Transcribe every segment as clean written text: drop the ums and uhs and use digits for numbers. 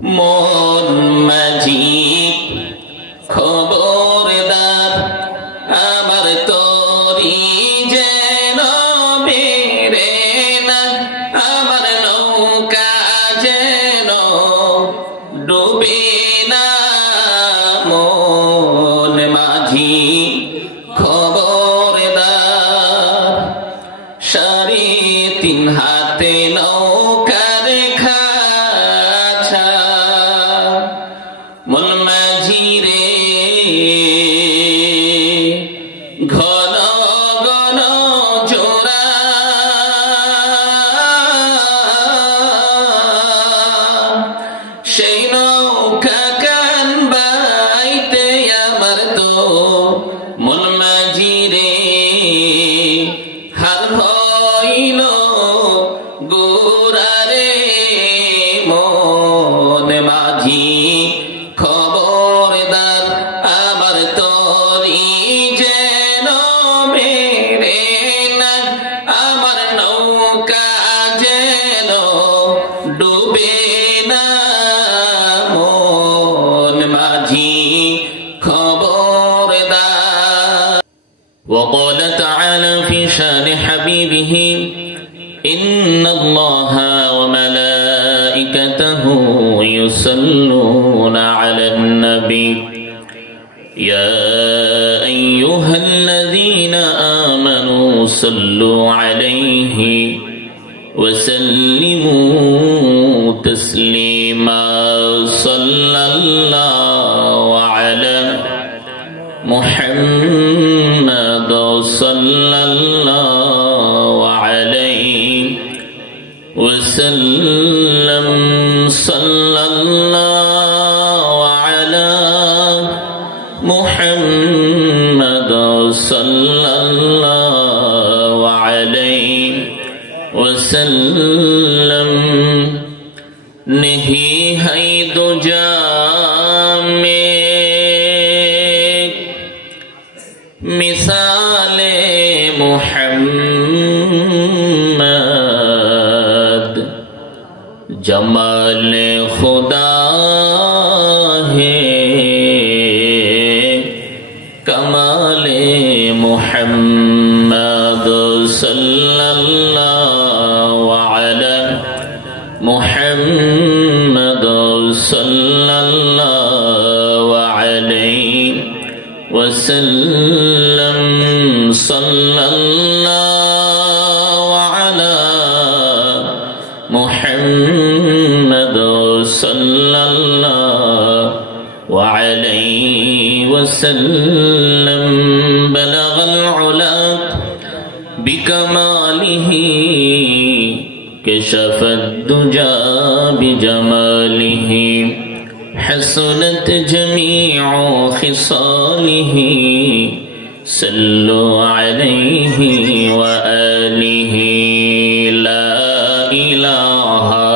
মন মাঝি খবরদার আমার তোরি যেন বেরে না, আমার নৌকা যেন ডুবে না। মন মাঝি খবরদার, 3.5 হাতে নৌকার খাঁচা। মন মাঝি রে ঘন ঘন জোড়া, সেই নৌকা কান বাইতে আমার তো মন মাঝি রে হার হইল গোরা রে। মন মাঝি খবরদার আমার তোরি যেন মেরে না, আমার নৌকা যেন ডুবে না। মন মাঝি খবরদার। وقال تعالى في شان حبيبه إن الله وملائكته يصلون على النبي يا أيها الذين آمنوا صلوا عليه وسلموا تسليما صلى الله على محمد صلى الله عليه وسلم صلى الله على محمد صلى الله عليه وسلم नहीं है दुजा में मिसाले मुहम्मद, जमाल खुदा है कमाले मुहम्मद सल्लल्लाहु अलैहि मुहम्मद सल्लल्लाहु अलैहि वसल्लम सल्लल्लाहु अला मुहम्मद सल्लल्लाहु अलैहि वसल्लम बलगल उला बिकमालिही कशफत दुजा बिजमालिही हसनत जमीउ खिसालिही सल्लु अलैहि व आलिहि ला इलाहा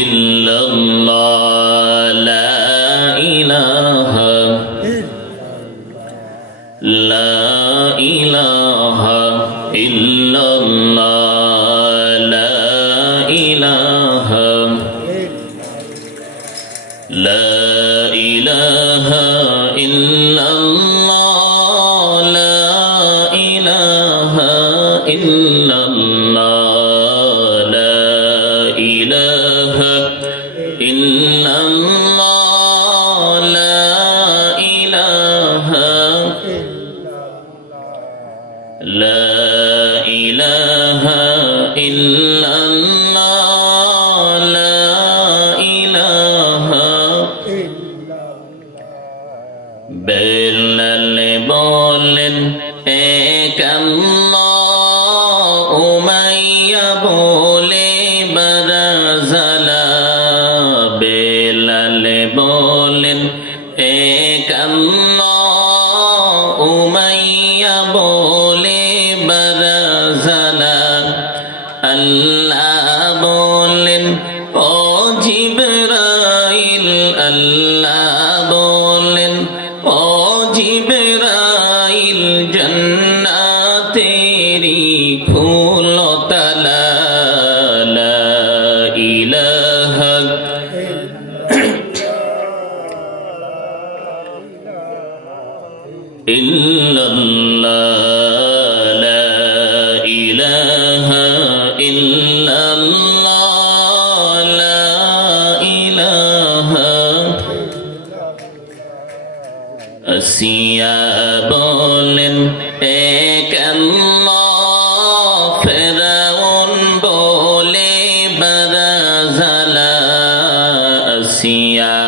इल्लल्लाह ला इलाहा ला इलाहा इल्लल्लाह ला इलाहा ला इलाहा इल्लल्लाह ला इलाहा इल्लल्लाह ला इलाहा इल्लल्लाह ला इलाहा ला इलाहा इल्लल्लाह ला इलाहा। बेलाल बोलेन एक अल्लाह, उमैया बोले बरज़ला। बेलाल बोलेन एक अल्लाह, उमैया बोले बरज़ला। अल्लाह बोलेन ओ जिब्राइल, अल्लाह बोलेन ओ जिब्राइल, जन्नत तेरी फूलो तला ইলাহা ইল্লাল্লাহ লা ইলাহা আসিয়া বলেন এক আল্লাহ ফেরাউন বলে বারাজালা আসিয়া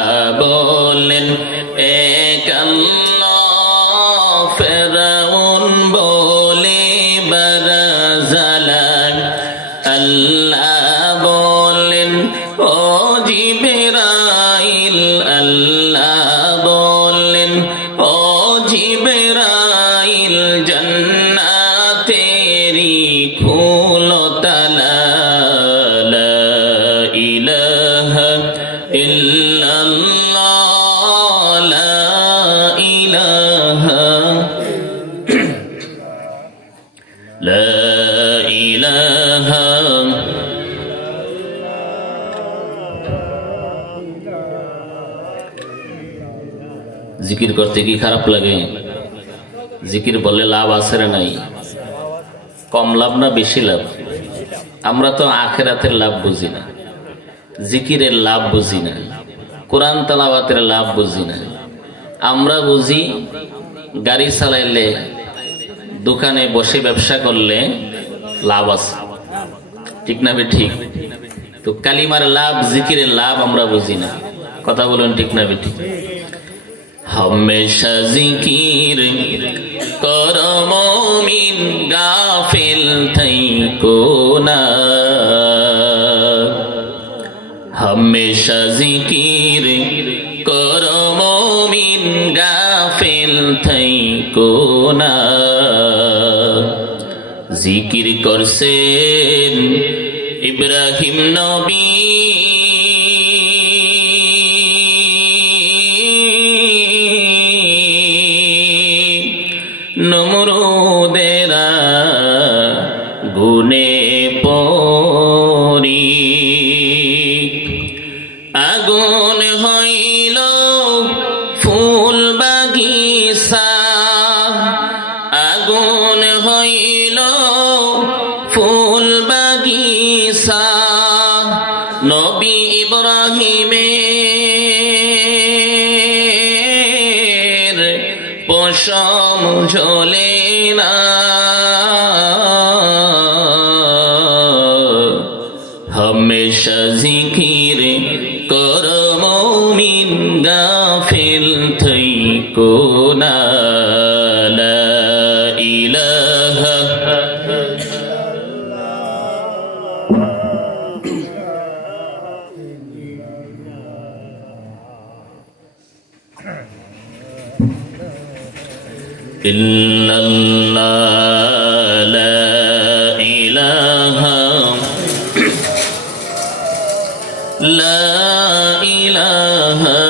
বলেন এক আল্লাহ ফেরাউন বলে বারাজালা আল্লাহ বলেন ও জিবরাইল আল্লাহ বলেন ও জিবরাইল জান্নাতেরি খুলো তালা লা ইলাহা ইল্লাল্লাহ লা ইলাহা লা ইলাহা জিকির করতে কি খারাপ লাগে? জিকির বললে লাভ আছে না নাই? কম লাভ না বেশি লাভ? আমরা তো আখিরাতের লাভ বুঝি না, জিকিরের লাভ বুঝি না, কোরআন তেলাওয়াতের লাভ বুঝি না। আমরা বুঝি গাড়ি চালাইলে, দোকানে বসে ব্যবসা করলে লাভ আছে, ঠিক না ঠিক? তো কালিমার লাভ, জিকিরের লাভ আমরা বুঝি না। কথা বলুন ঠিক না ঠিক? हमेशा जिकिर करो मोमिन गाफिल थईको ना हमेशा जिकिर करो मोमिन गाफिल थईको ना जिकिर करसेन इब्राहिम नबी নমরুদেরা গুনে পড়ি আগুন হইল ফুল বাগিচা আগুন হইল ফুল বাগিচা নবী ইব্রাহিমের পশম ঝোলে না हमेशा जिकिर करो मोमिन गाफिल थईको ना ला इलाहा इल्लल्लाह ला इलाहा ला इलाहा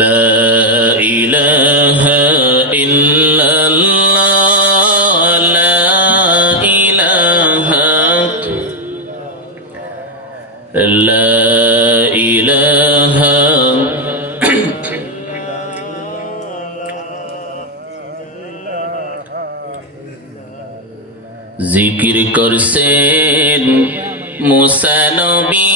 ला इलाहा इल्लल्लाह ला इलाहा ला इलाहा जिकिर करसेन मूसा नबी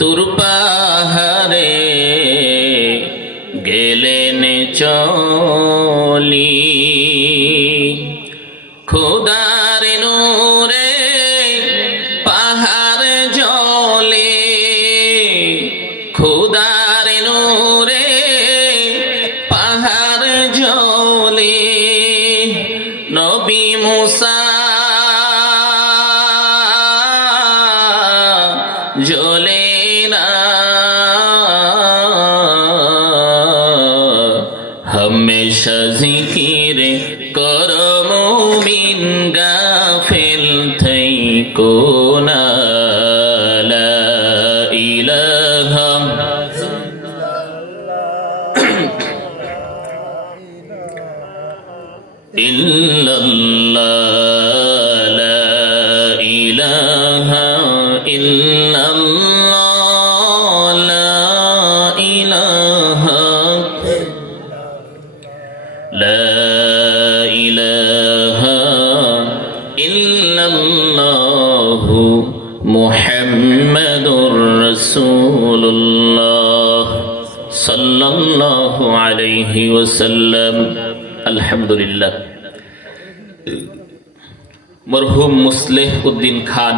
तुर पाहाड़े गेलेन चली खुदार नूरे पाहाड़ जले खुदार नूरे पाहाड़ जले नबी मूसा जले ना हमेशा जिकिर करो मोमिन गाफिल थईको ना ला इलाहा इल्लल्लाह ला इलाहा इल्लल्लाह রাসূলুল্লাহ সাল্লাল্লাহু আলাইহি ওয়াসাল্লাম। আলহামদুলিল্লাহ। মরহুম মুসলিহ উদ্দিন খান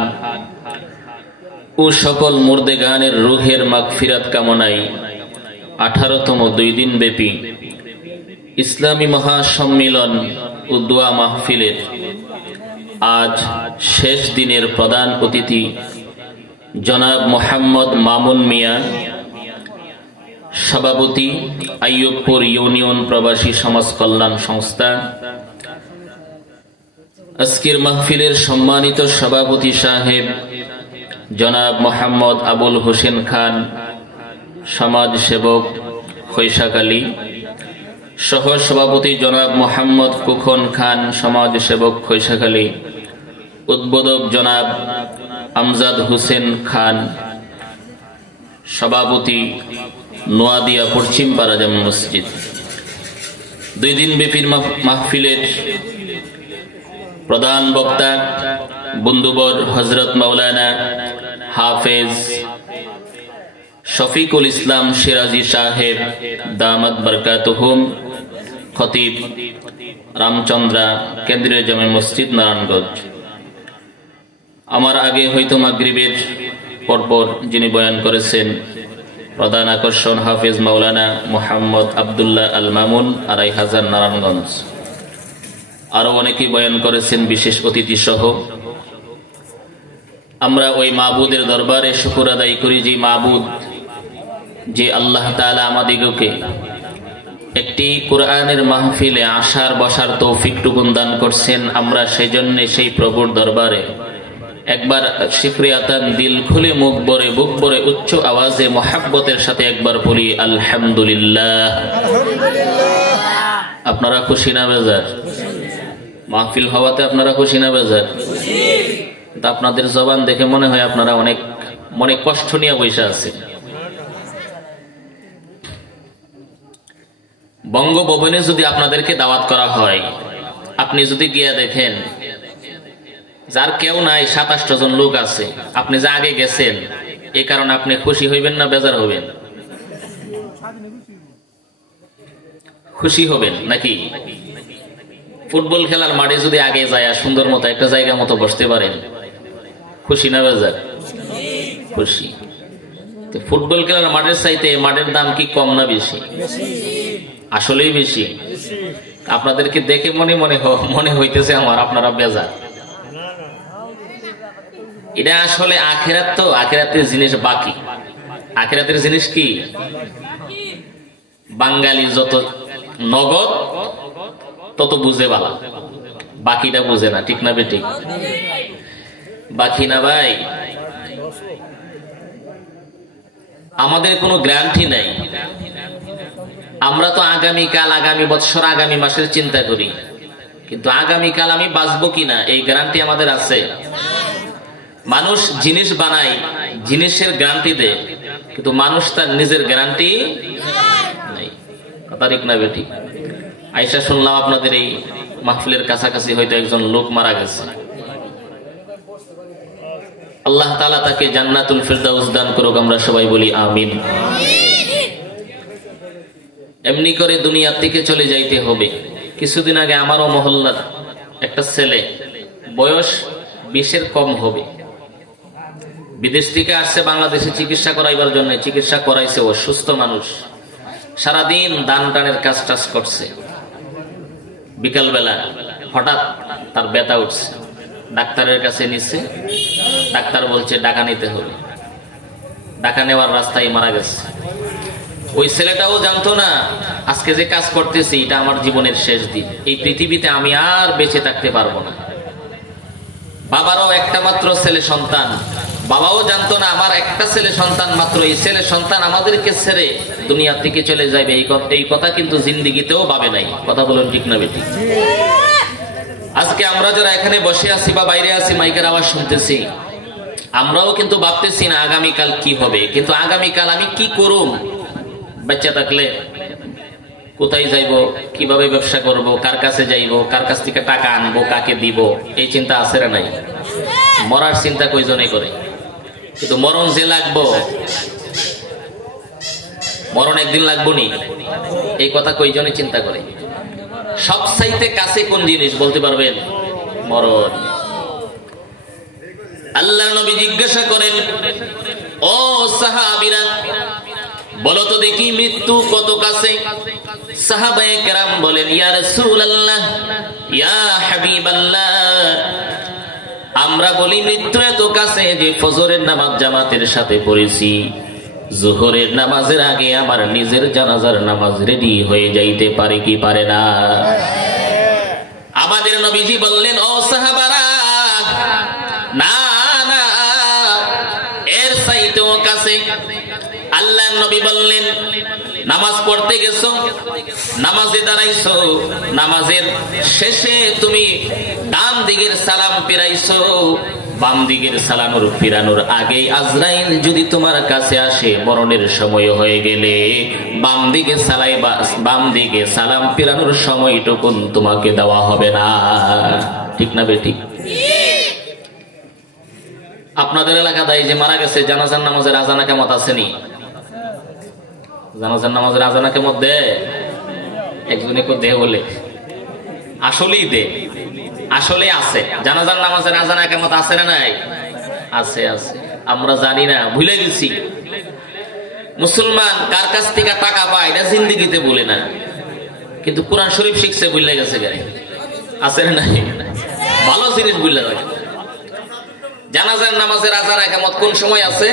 ও সকল মুর্দেগানের রুহের মাগফিরাত কামনায় 18তম 2 দিন ব্যাপী ইসলামী মহাসম্মিলন ও দোয়া মাহফিলের আজ শেষ দিনের প্রধান অতিথি জনাব মোহাম্মদ মামুন মিয়া, সভাপতি আইয়ুবপুর ইউনিয়ন প্রবাসী সমাজ কল্যাণ সংস্থা। আজকের মাহফিলের সম্মানিত সভাপতি সাহেব জনাব মোহাম্মদ আবুল হোসেন খান, সমাজ সেবক খৈশাকালী। সহ সভাপতি জনাব মোহাম্মদ কুখন খান, সমাজ সেবক খৈশাকালী। উদ্বোধক জনাব আমজাদ হোসেন খান, সভাপতি নোয়াদিয়া পশ্চিম পাড়া জামে মসজিদ। 2 দিন ব্যাপী মাহফিলের প্রধান বক্তা বন্ধুবর হযরত মাওলানা হাফেজ শফিকুল ইসলাম সিরাজি সাহেব দামাত বরকাতুহুম, খতিব রামচন্দ্রা কেন্দ্রীয় জামে মসজিদ নারায়ণগঞ্জ। আমার আগে হয়তো মাগরিবের পরপর যিনি বয়ান করেছেন প্রধান আকর্ষণ হাফেজ মাওলানা মোহাম্মদ আব্দুল্লাহ আল মামুন, 2500 নারায়ণগঞ্জ। আরো অনেকেই বয়ান করেছেন বিশেষ অতিথি সহ। আমরা ওই মাবুদের দরবারে শুকর আদায় করি যে মাবুদ, যে আল্লাহ তাআলা আমাদিগকে একটি কোরআনের মাহফিলে আসার বসার তৌফিকটুকু দান করছেন। আমরা সেজন্য সেই প্রভুর দরবারে একবার শুকরিয়াতান দিল খুলে মুখ ভরে বুক ভরে উচ্চ আওয়াজে মহাব্বতের সাথে একবার বলি আলহামদুলিল্লাহ। আপনারা খুশি না বেজার? মাহফিল হওয়াতে আপনারা খুশি না বেজার? আপনাদের জবান দেখে মনে হয় আপনারা মনে কষ্ট নিয়ে বসে আছে। বঙ্গভবনে যদি আপনাদেরকে দাওয়াত করা হয়, আপনি যদি গিয়ে দেখেন যার কেউ নাই, 27 জন লোক আছে, আপনি যা আগে গেছেন, এই কারণে আপনি খুশি হইবেন না বেজার হবেন? খুশি হবেন নাকি? ফুটবল খেলার মাঠে যদি আগে যায় সুন্দর মতো একটা জায়গা মতো বসতে পারেন, খুশি না বেজার? খুশি। ফুটবল খেলার মাঠের চাইতে মাঠের দাম কি কম না বেশি? আসলেই বেশি। আপনাদেরকে দেখে মনে হইতেছে আমার আপনারা বেজার। এটা আসলে আখিরাত, তো আখিরাতের জিনিস বাকি। আখিরাতের জিনিস কি? বাঙালি যত নগদ তত বুঝে বালা, বাকিটা বুঝে না। ঠিক না বেঠিক? বাকি না ভাই, আমাদের কোনো গ্যারান্টি নাই। আমরা তো আগামীকাল, আগামী বছর, আগামী মাসের চিন্তা করি, কিন্তু আগামীকাল আমি বাঁচবো কিনা এই গ্যারান্টি আমাদের আছে? মানুষ জিনিস বানায়, জিনিসের গ্যারান্টি দেয়, কিন্তু মানুষ তার নিজের গ্যারান্টি নেই। কথা ঠিক না বেটি? আইসা শুনলাম আপনাদের এই মাহফিলের কাছাকাছি হয়তো একজন লোক মারা গেছে। আল্লাহ তাআলা তাকে জান্নাতুল ফিরদাউস দান করুক, আমরা সবাই বলি আমিন। এমনি করে দুনিয়া থেকে চলে যাইতে হবে। কিছুদিন আগে আমারও মহল্লার একটা ছেলে, বয়স 20-এর কম হবে, বিদেশ থেকে আসছে বাংলাদেশে চিকিৎসা করাইবার জন্য। চিকিৎসা করাইছে, ও সুস্থ মানুষ, সারাদিন দান টানের কাজ টাজ করছে। বিকালবেলা হঠাৎ তার ব্যথা উঠছে, ডাক্তারের কাছে নিচ্ছে। ডাক্তার বলছে টাকা নিতে হবে। টাকা নেওয়ার রাস্তায় মারা গেছে। ওই ছেলেটাও জানতো না আজকে যে কাজ করতেছি এটা আমার জীবনের শেষ দিন, এই পৃথিবীতে আমি আর বেঁচে থাকতে পারবো না। বাবারও একটা মাত্র ছেলে সন্তান, বাবাও জানতো না আমার একটা ছেলে সন্তান মাত্র, এই ছেলে সন্তান আমাদেরকে ছেড়ে দুনিয়া থেকে চলে যাবে, এই কথা কিন্তু জিন্দিগিতেও ভাবে নাই। কথা বলুন ঠিক না বেটি? আজকে আমরা যারা এখানে বসে আছি বা বাইরে আছি, মাইকের আওয়াজ শুনতেছি, আমরাও কিন্তু ভাবতেছি না আগামীকাল কি হবে, কিন্তু আগামীকাল আমি কি করব, বাচ্চা থাকলে কোথায় যাইব, কিভাবে ব্যবসা করব, কার কাছে যাইব, কার কাছ থেকে টাকা আনবো, কাকে দিব, এই চিন্তা আছে না নাই? মরার চিন্তা কয়জনে করে, কিন্তু মরণ যে লাগবো মরণ একদিন লাগবো নি, এই কথা কয়জনে চিন্তা করে? সবচাইতে কাছে কোন জিনিস বলতে পারবেন? মরণ। আল্লাহ নবী জিজ্ঞাসা করেন, ও সাহাবীরা বলো তো দেখি মৃত্যু কত কাছে? সাহাবায়ে কেরাম বলেন, ইয়া রাসূলুল্লাহ, ইয়া হাবিবাল্লাহ, আমরা বলি মৃত্যু এত কাছে যে ফজরের নামাজ জামাতের সাথে পড়েছি, জোহরের নামাজের আগে আমার নিজের জানাজার নামাজ রেডি হয়ে যাইতে পারে কি পারে না? আমাদের নবীজি বললেন, ও সাহাবারা, না না, এর চাইতেও কাছে। আল্লাহর নবী বললেন, নামাজ পড়তে গেছো, নামাজে দাঁড়াইছো, নামাজের শেষে তুমি ডান দিকের সালাম ফিরাইছো, বাম দিকের সালানোর ফিরানোর আগেই আজরাইল যদি তোমার কাছে আসে, মরণের সময় হয়ে গেলে বাম দিকে সালাম ফিরানোর সময়টুকুন তোমাকে দেওয়া হবে না। ঠিক না বেঠিক? আপনাদের এলাকায় যে মারা গেছে, জানাজার নামাজের আজানা কেমত আসেনি? জানাজার নামাজের আজানা কেমত দেয়? একজনে কো দে বলে, আসলেই দে, আসলে আছে। জানাজার নামাজের আজানা কেমত আছে না নাই? আছে, আছে। আমরা জানি না, ভুলে গেছি। মুসলমান কার কাছ থেকে টাকা পায় এটা জিন্দিগিতে বলে না, কিন্তু কোরআন শরীফ শিখছে ভুলে গেছে। গাড়ি আছে না নাই? ভালো জিনিস ভুলে যায়। জানাজার নামাজের আজানা কেমত কোন সময় আছে?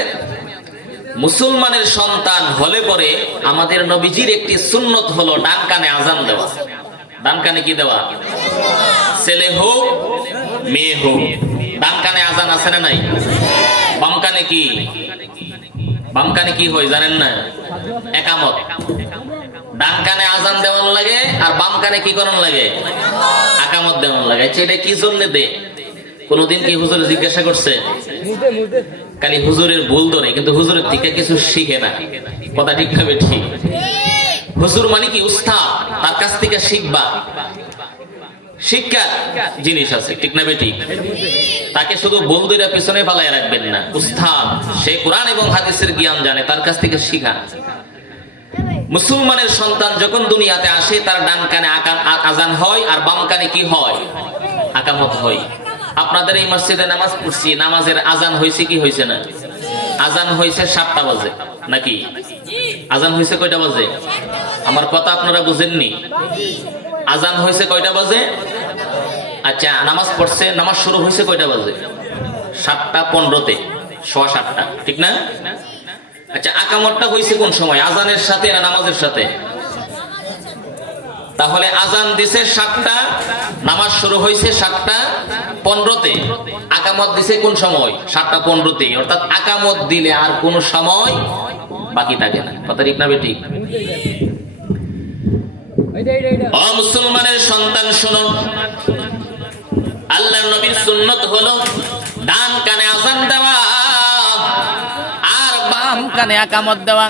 মুসলমানের সন্তান হলে পরে আমাদের নবীজির একটি সুন্নত হলো ডান কানে আজান দেওয়া। ডান কানে কি দেওয়া? ছেলে হোক মেয়ে হোক, ডান কানে আজান আছে না নাই? বাম কানে কি? বাম কানে কি হয় জানেন না? একামত। ডান কানে আজান দেওয়ার লাগে আর বাম কানে কি করার লাগে? একামত দেওয়ার লাগে। এটা কি জন্য দে? কোনদিন কি হুজুর জিজ্ঞাসা করছে? খালি হুজুরের ভুল ধরে, কিন্তু হুজুরের থেকে কিছু শিখে না। কথা ঠিক না বেঠিক? হুজুর মানে কি উস্তাদ, তার কাছ থেকে শিখবা, শিক্ষার জিনিস আছে। ঠিক না বেঠিক? তাকে শুধু ভুল ধরে পিছনে ফালায় রাখবেন না। উস্তাদ, সে কোরআন এবং হাদিসের জ্ঞান জানে, তার কাছ থেকে শিখা। মুসলমানের সন্তান যখন দুনিয়াতে আসে, তার ডান কানে আজান হয় আর বাম কানে কি হয়? আকামত হয়। আপনাদের এই মসজিদে নামাজ পড়ছি, নামাজের আজান হয়েছে কি হয়েছে না? আজান হয়েছে 7টা বাজে নাকি? আজান হয়েছে কয়টা বাজে? আমার কথা আপনারা বুঝেননি? আজান হয়েছে কয়টা বাজে? আচ্ছা, নামাজ পড়ছে, নামাজ শুরু হয়েছে কয়টা বাজে? 7:15-তে, 7:15, ঠিক না? আচ্ছা, আকামতটা হয়েছে কোন সময়? আজানের সাথে না নামাজের সাথে? তাহলে আজান দিছে 7টা, নামাজ শুরু হয়েছে 7:15-তে, আকামত দিছে কোন সময়? 7:15-তে। অর্থাৎ আকামত দিলে আর কোন সময় বাকি থাকে না। কথা ঠিক না বেঠিক? ও মুসলমানের সন্তান শুনুন, আল্লাহর নবীর সুন্নত হলো ডান কানে আজান দেওয়া আর বাম কানে আকামত দেওয়া।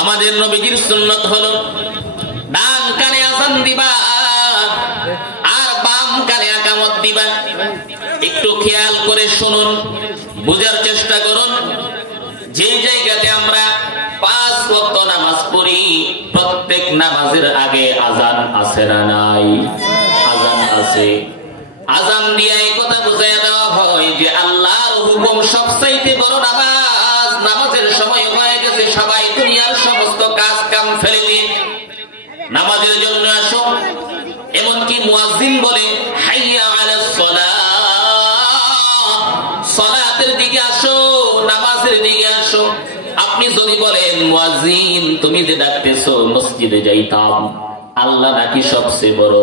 আমাদের নবীজির সুন্নত হলো ডান কানে আজান দিবা আর বাম কানে আকামত দিবা। একটু খেয়াল করে শুনুন, বুঝার চেষ্টা করুন। যে জায়গাতে আমরা 5 ওয়াক্ত নামাজ পড়ি, প্রত্যেক নামাজের আগে আজান আছে না নাই? আজান আছে। আজান দিয়ে এই কথা বুঝাইয়া দেওয়া হয় যে আল্লাহর হুকুম সবচাইতে বড় নামাজ। নামাজের সময় হয়ে গেছে, সবাই দুনিয়ার সমস্ত কাজ কাম ফেলে দিয়ে নামাজের জন্য আসো। এমনকি মুয়াজ্জিন বলে, হাইয়া আলাস সালাহ, সালাতের দিকে আসো, নামাজের দিকে আসো। আপনি যদি বলেন, মুয়াজ্জিন তুমি যে ডাকতেছো মসজিদে যাইতাম, আল্লাহ নাকি সবচেয়ে বড়,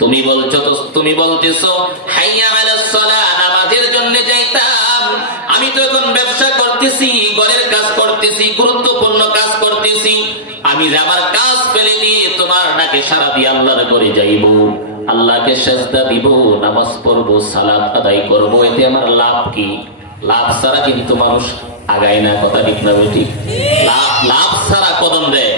তুমি বলতেছো হাইয়া আলাস সালাহ, নামাজের জন্য যাইতাম। আমি তো এখন ব্যবসা করতেছি, ঘরের কাজ করতেছি, গুরুত্বপূর্ণ কাজ করতেছি। আমি যে আমার কাজ ফেলে দিয়ে তোমার ডাকে সারা দিয়ে আল্লাহর ঘরে যাইব, আল্লাহকে সেজদা দিব, নামাজ পড়বো, সালাত আদায় করবো, এতে আমার লাভ কি? লাভ ছাড়া কিন্তু মানুষ আগায় না। কথা ঠিক না বেঠিক? লাভ ছাড়া কদম দেয়।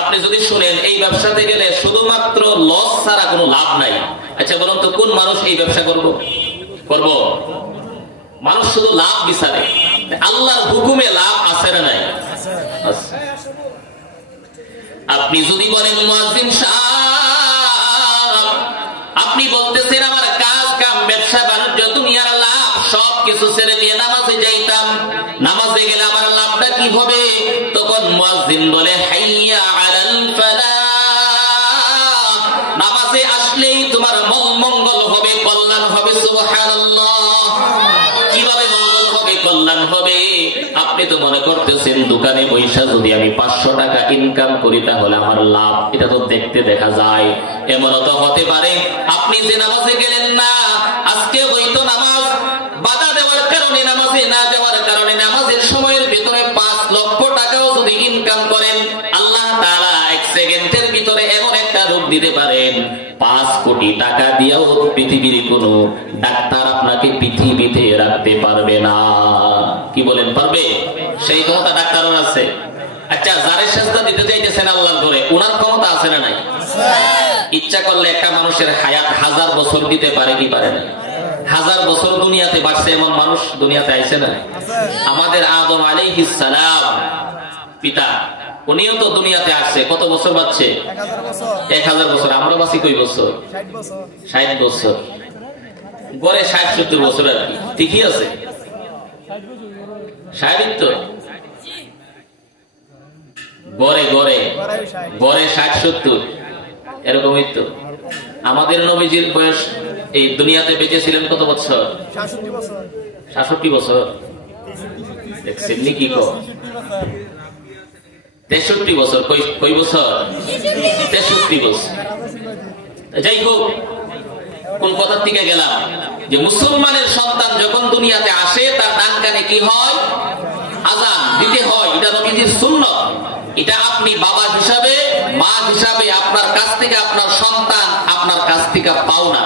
আপনি যদি শুনেন এই ব্যবসাতে গেলে শুধুমাত্র লস ছাড়া কোনো লাভ নাই, আচ্ছা বলুন তো কোন মানুষ এই ব্যবসা করবো? করব? মানুষ শুধু লাভ বিচারে, আল্লাহর হুকুমে লাভ আছে না নাই? আপনি যদি বলেন মুয়াজ্জিন সাহেব, আপনি বলতেছেন আমার কাজ কাম ব্যবসা বাণিজ্য দুনিয়ার লাভ সবকিছু ছেড়ে দিয়ে নামাজে যাইতাম, নামাজে গেলে আমার লাভটা কি হবে? তখন মুয়াজ্জিন বলে হাইয়া আলাল ফালাহ, নামাজে আসলেই তোমার মঙ্গল হবে, কল্যাণ হবে। সুবহানাল্লাহ। কিভাবে মঙ্গল হবে, কল্যাণ হবে? আপনি তো মনে করতেছেন দোকানে পয়সা যদি আমি 500 টাকা ইনকাম করি তাহলে আমার লাভ, এটা তো দেখতে দেখা যায়। এমনও তো হতে পারে আপনি যে নামাজে গেলেন না, আজকে হয়তো নামাজ বাধা দেওয়ার কারণে, নামাজে না যাওয়ার কারণে নামাজের সময়ের ভিতরে 5 লক্ষ টাকাও যদি ইনকাম করেন, আল্লাহ তাআলা 1 সেকেন্ডের ভিতরে এমন একটা রূপ দিতে পারেন 5 কোটি টাকা দিয়েও পৃথিবীর কোনো ডাক্তার আপনাকে পৃথিবীতে রাখতে পারবে না। কি বলেন, পারবে? সেই ক্ষমতা ডাক্তারের আছে। আচ্ছা, যারে সেজদা দিতে চাইতেছেন আল্লাহর করে, ওনার ক্ষমতা আছে না নাই? ইচ্ছা করলে একটা মানুষের হায়াত 1000 বছর দিতে পারে কি পারে না? 1000 বছর দুনিয়াতে বাঁচছে এমন মানুষ দুনিয়াতে আইছে না? আমাদের আদম আলাইহিস সালাম পিতা, উনিও তো দুনিয়াতে আসছে, কত বছর বাঁচছে? 1000 বছর। আমরা বাঁচি কই বছর? 60 বছর। গড়ে 60-70 বছর আর কি, ঠিকই আছে। স্বাভাবিক তো, গড়ে গড়ে গড়ে 60-70 এরকমই তো। আমাদের নবীজির বয়স এই দুনিয়াতে বেঁচে ছিলেন কত বছর? 66 বছর। দেখছেন কি কো? 63 বছর। কই বছর? 63 বছর। যাই হোক, কোন কথার থেকে গেলাম? যে মুসলমানের সন্তান যখন দুনিয়াতে আসে তার ডান কানে কি হয়? আযান দিতে হয়। এটা নবীজির সুন্নাত। এটা আপনি বাবা হিসাবে, মা হিসাবে আপনার কাছ থেকে আপনার সন্তান আপনার কাছ থেকে পাওনা।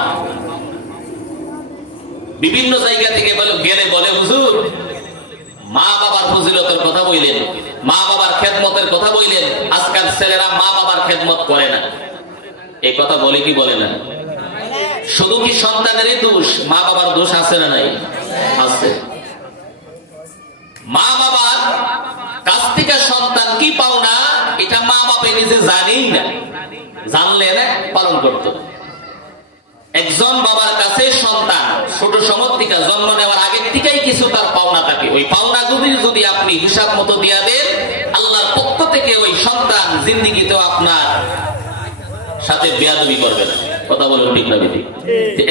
বিভিন্ন জায়গা থেকে গেলে বলে হুজুর মা বাবার ফজিলতের কথা বললেন, মা বাবার খেদমতের কথা বললেন, আজকাল ছেলেরা মা বাবার খেদমত করে না। এই কথা বলে কি বলে না? শুধু কি সন্তানেরই দোষ? মা বাবার দোষ আছে না নাই? আছে। মা বাবার কাছ থেকে সন্তান কি পাও না, এটা মা বাপে নিজে জানেই না, জানলে না পালন করত। একজন বাবার কাছে সন্তান ছোট সময় থেকে জন্ম নেওয়ার আগের থেকেই কিছু তার পাওনা থাকে। ওই পাওনা যদি আপনি হিসাব মতো দিয়া দেন, আল্লাহর পক্ষ থেকে ওই সন্তান জিন্দিগিতেও আপনার সাথে বেয়াদবি করবে না। কথা বলে ঠিক না দিদি?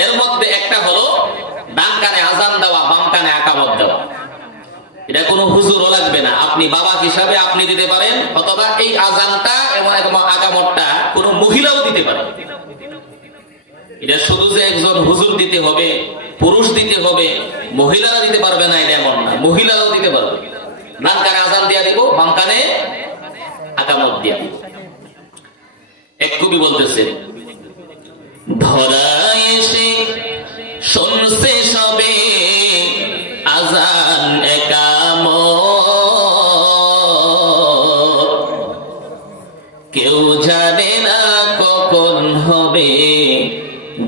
এর মধ্যে একটা হলো ডান কানে আযান দেওয়া, বাম কানে ইকামত দেওয়া। এটা কোনো হুজুরও লাগবে না, আপনি বাবা হিসাবে আপনি দিতে পারেন, অথবা এই আযানটা এবং ইকামতটা কোনো মহিলাও দিতে পারে। এটা শুধু যে একজন হুজুর দিতে হবে, পুরুষ দিতে হবে, মহিলারা দিতে পারবে না এটা এমন না, মহিলারাও দিতে পারবে। ডান কানে আযান দিয়া দিব, বাম কানে ইকামত দিয়া দিব। এক কবি বলতেছে, ধরা এসে শুনছে সবে আযান ইকামত, কেউ জানে না কখন হবে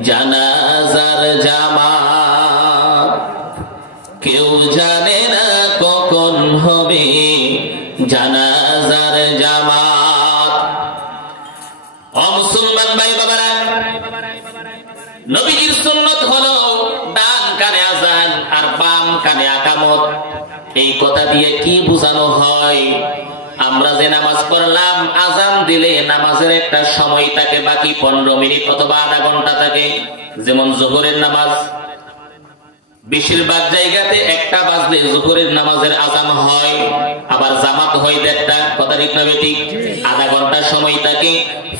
জানাজার জামাত, কেউ জানে না কখন হবে জানাজার জামাত। ও মুসলমান ভাই বাবারা, নবীজির সুন্নাত হলো ডান কানে আযান আর বাম কানে ইকামত। এই কথা দিয়ে কি বোঝানো হয়? আমরা যে নামাজ পড়লাম, আযান দিলে নামাজের একটা সময় থাকে, বাকি 15 মিনিট অথবা আধা ঘন্টা থাকে। যেমন যোহরের নামাজ, বেশিরভাগ জায়গাতে 1টা বাজলে যোহরের নামাজের আযান হয়, আবার জামাত হয় 1:30। কথা ঠিক না বেঠিক? আধা ঘন্টা সময় থাকে।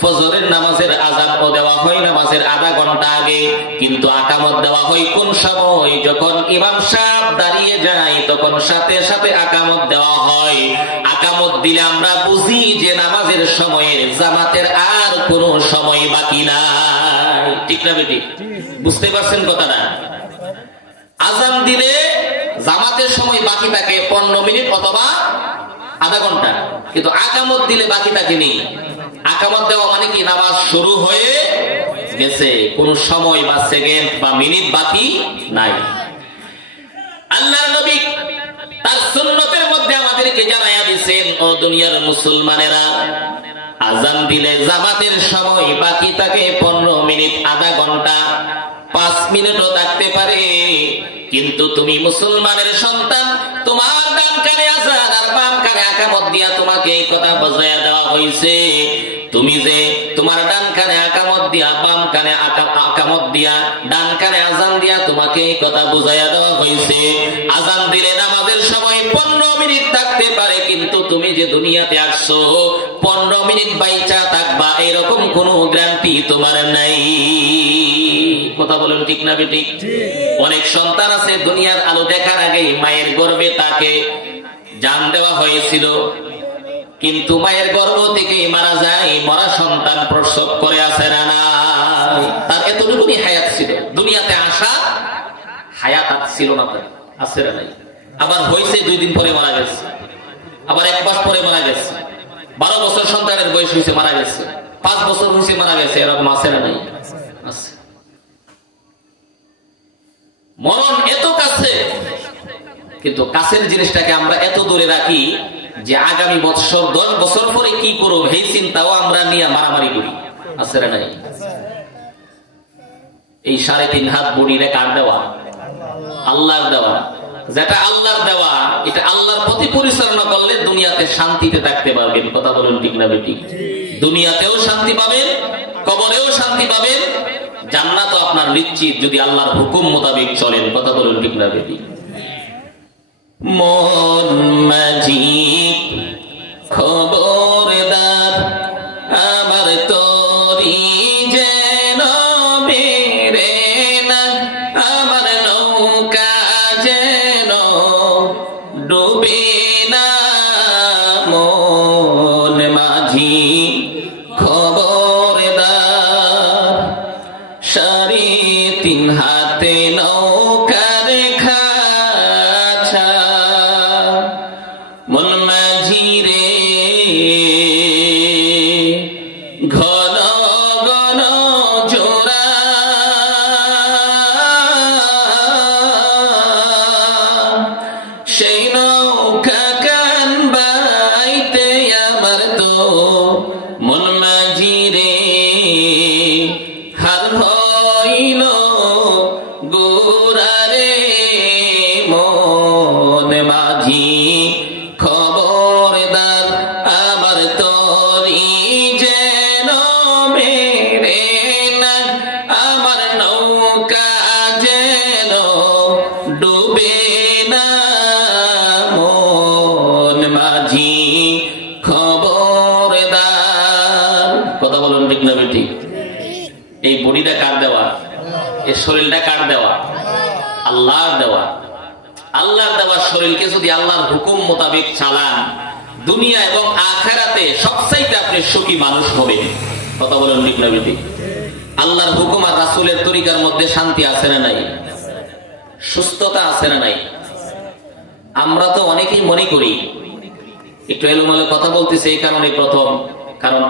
ফজরের নামাজের আযানও দেওয়া হয় নামাজের আধা ঘন্টা আগে, কিন্তু ইকামত দেওয়া হয় কোন সময়? যখন ইমাম সাহেব দাঁড়িয়ে যায় তখন সাথে সাথে ইকামত দেওয়া হয়। ইকামত দিলে আমরা বুঝি যে নামাজের সময়ের, জামাতের আর কোনো সময় বাকি নাই। ঠিক না বেঠিক? বুঝতে পারছেন কথাটা? আযান দিলে জামাতের সময় বাকি থাকে 15 মিনিট অথবা আধা ঘন্টা, কিন্তু ইকামত দিলে বাকি থাকে নেই। ইকামত দেওয়া মানে কি? নামাজ শুরু হয়ে গেছে, কোন সময় বা সেকেন্ড বা মিনিট বাকি নাই। আল্লাহর নবী তার সুন্নতের মধ্যে আমাদেরকে জানায়া দিয়েছেন, ও দুনিয়ার মুসলমানেরা, আজান দিলে জামাতের সময় বাকি থাকে 15 মিনিট, আধা ঘন্টা, 5 মিনিটও থাকতে পারে। কিন্তু তুমি মুসলমানের সন্তান, তোমার ডান কানে আজান আর বাম কানে আকামত দিয়া তোমাকে এই কথা বুঝাইয়া দেওয়া হয়েছে, তুমি যে তোমার ডান কানে আকামত দিয়া, বাম কানে আকামত দিয়া, ডান কানে আজান দিয়া তোমাকে এই কথা বুঝাইয়া দেওয়া হয়েছে। আজান দিলে নামাজের সময় 15 মিনিট থাকতে পারে, কিন্তু তুমি যে দুনিয়াতে আসছো 15 মিনিট বাইচা থাকবা এরকম কোন গ্যারান্টি তোমার নাই। কথা বলেন ঠিক না বেঠিক? অনেক সন্তান আছে দুনিয়ার আলো দেখার আগেই মায়ের গর্ভে তাকে জান দেওয়া হয়েছিল, কিন্তু মায়ের গর্ভ থেকেই মারা যায়। মরা সন্তান প্রসব করে আসে না, তার এতটুকুই হায়াত ছিল, দুনিয়াতে আসা হায়াত ছিল না, তার আছে না নাই। আবার হয়েছে 2 দিন পরে মারা গেছে, আবার 1 মাস পরে মারা গেছে, 12 বছর সন্তানের বয়স হয়েছে মারা গেছে, 5 বছর হয়েছে মারা গেছে, এরকম আছে না নাই? আছে। মরণ এত কাছে, কিন্তু কাছের জিনিসটাকে আমরা এত দূরে রাখি যে আগামী বছর 10 বছর পরে কি করব এই চিন্তাও আমরা নিয়ে মারামারি করি, আছে না নাই? এই 3.5 হাত বডিটা কার দেওয়া? আল্লাহর দেওয়া। যেটা আল্লাহর দেওয়া, এটা আল্লাহর প্রতি পরিচালনা করলে দুনিয়াতে শান্তিতে থাকতে পারবেন। কথা বলুন ঠিক না বেঠিক? দুনিয়াতেও শান্তি পাবেন, কবরেও শান্তি পাবেন, জান্নাতও আপনার নিশ্চিত যদি আল্লাহর হুকুম মোতাবেক চলেন। কথা বলুন ঠিক না বেঠিক? মন মাঝি খবরদার, আমার তরি যেন বেরে না, আমার নৌকা যেন ডুবে না। মন মাঝি খবরদার, 3.5 হাতে নৌকার খাছা। মন মাঝি রে ঘন ঘন জোড়া, সেই নৌকা কান বাইতে আমার তো মন মাঝি রে হার হইল গোরা রে। মন মাঝি খবরদার, আমার তরি যেন মেরে না, আমার নৌকা যেন ডুবে না। মন মাঝি খবরদার। কথা বলুন ঠিক না বেঠিক? এই বডিটা কার দেওয়া? এই শরীরটা কার দেওয়া? আল্লাহর দেওয়া। আল্লাহর দেওয়া শরীরকে যদি আল্লাহর হুকুম মোতাবেক চালান, দুনিয়া এবং আখিরাতে সবচাইতে আপনি সুখী মানুষ হবেন। কথা বলুন ঠিক না বেঠিক? আল্লাহর হুকুম আর রাসূলের তরিকার মধ্যে শান্তি আছে না নাই? সুস্থতা আছে না নাই? আমরা তো অনেকেই মনে করি, একটু এলোমেলো কথা বলতেছে এই কারণে, প্রথম কারণ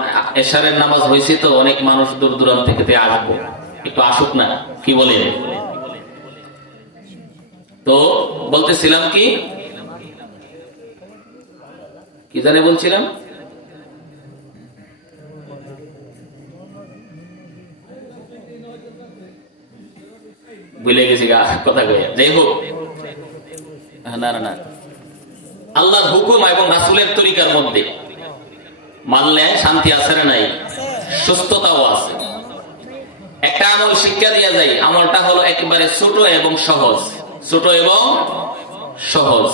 এশারের নামাজ হয়েছে তো অনেক মানুষ দূর দূরান্ত থেকে আসবো, একটু আসুক না, কি বলেন? তো বলতেছিলাম কি জানে বলছিলাম, ভুলে গেছি কথা কয়ে। যাই হোক, না না না, আল্লাহর হুকুম এবং রাসূলের তরিকার মধ্যে মানলে শান্তি আছে না নাই? সুস্থতাও আছে। একটা আমল শিক্ষা দিয়া যায়, আমলটা হলো একেবারে ছোট এবং সহজ। ছোট এবং সহজ।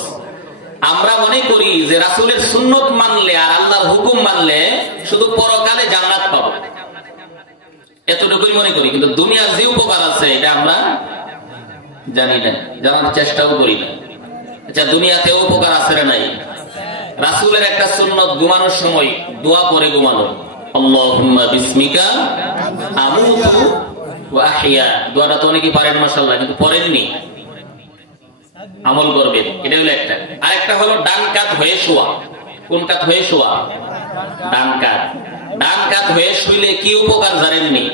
আমরা মনে করি যে রাসূলের সুন্নত মানলে আর আল্লাহর হুকুম মানলে শুধু পরকালে জান্নাত পাবো, এতটুকুই মনে করি। কিন্তু দুনিয়ার যে উপকার আছে এটা আমরা জানি না, জানার চেষ্টাও করি না। আচ্ছা, দুনিয়াতেও উপকার আছে না নাই? রাসূলের একটা সুন্নত, ঘুমানোর সময় দোয়া পড়ে ঘুমানো, আল্লাহুম্মা বিসমিকা আমুতু ওয়া আহইয়া। দোয়াটা তো অনেকেই পারেন মাশাআল্লাহ, কিন্তু পড়েননি, আমল করবেন। এটা হলো একটা। আরেকটা হলো ডান কাত হয়ে শোয়া। কোন কাত হয়ে শোয়া? ডান কাত। ডান কাত হয়ে শুইলে কি উপকার জানেননি?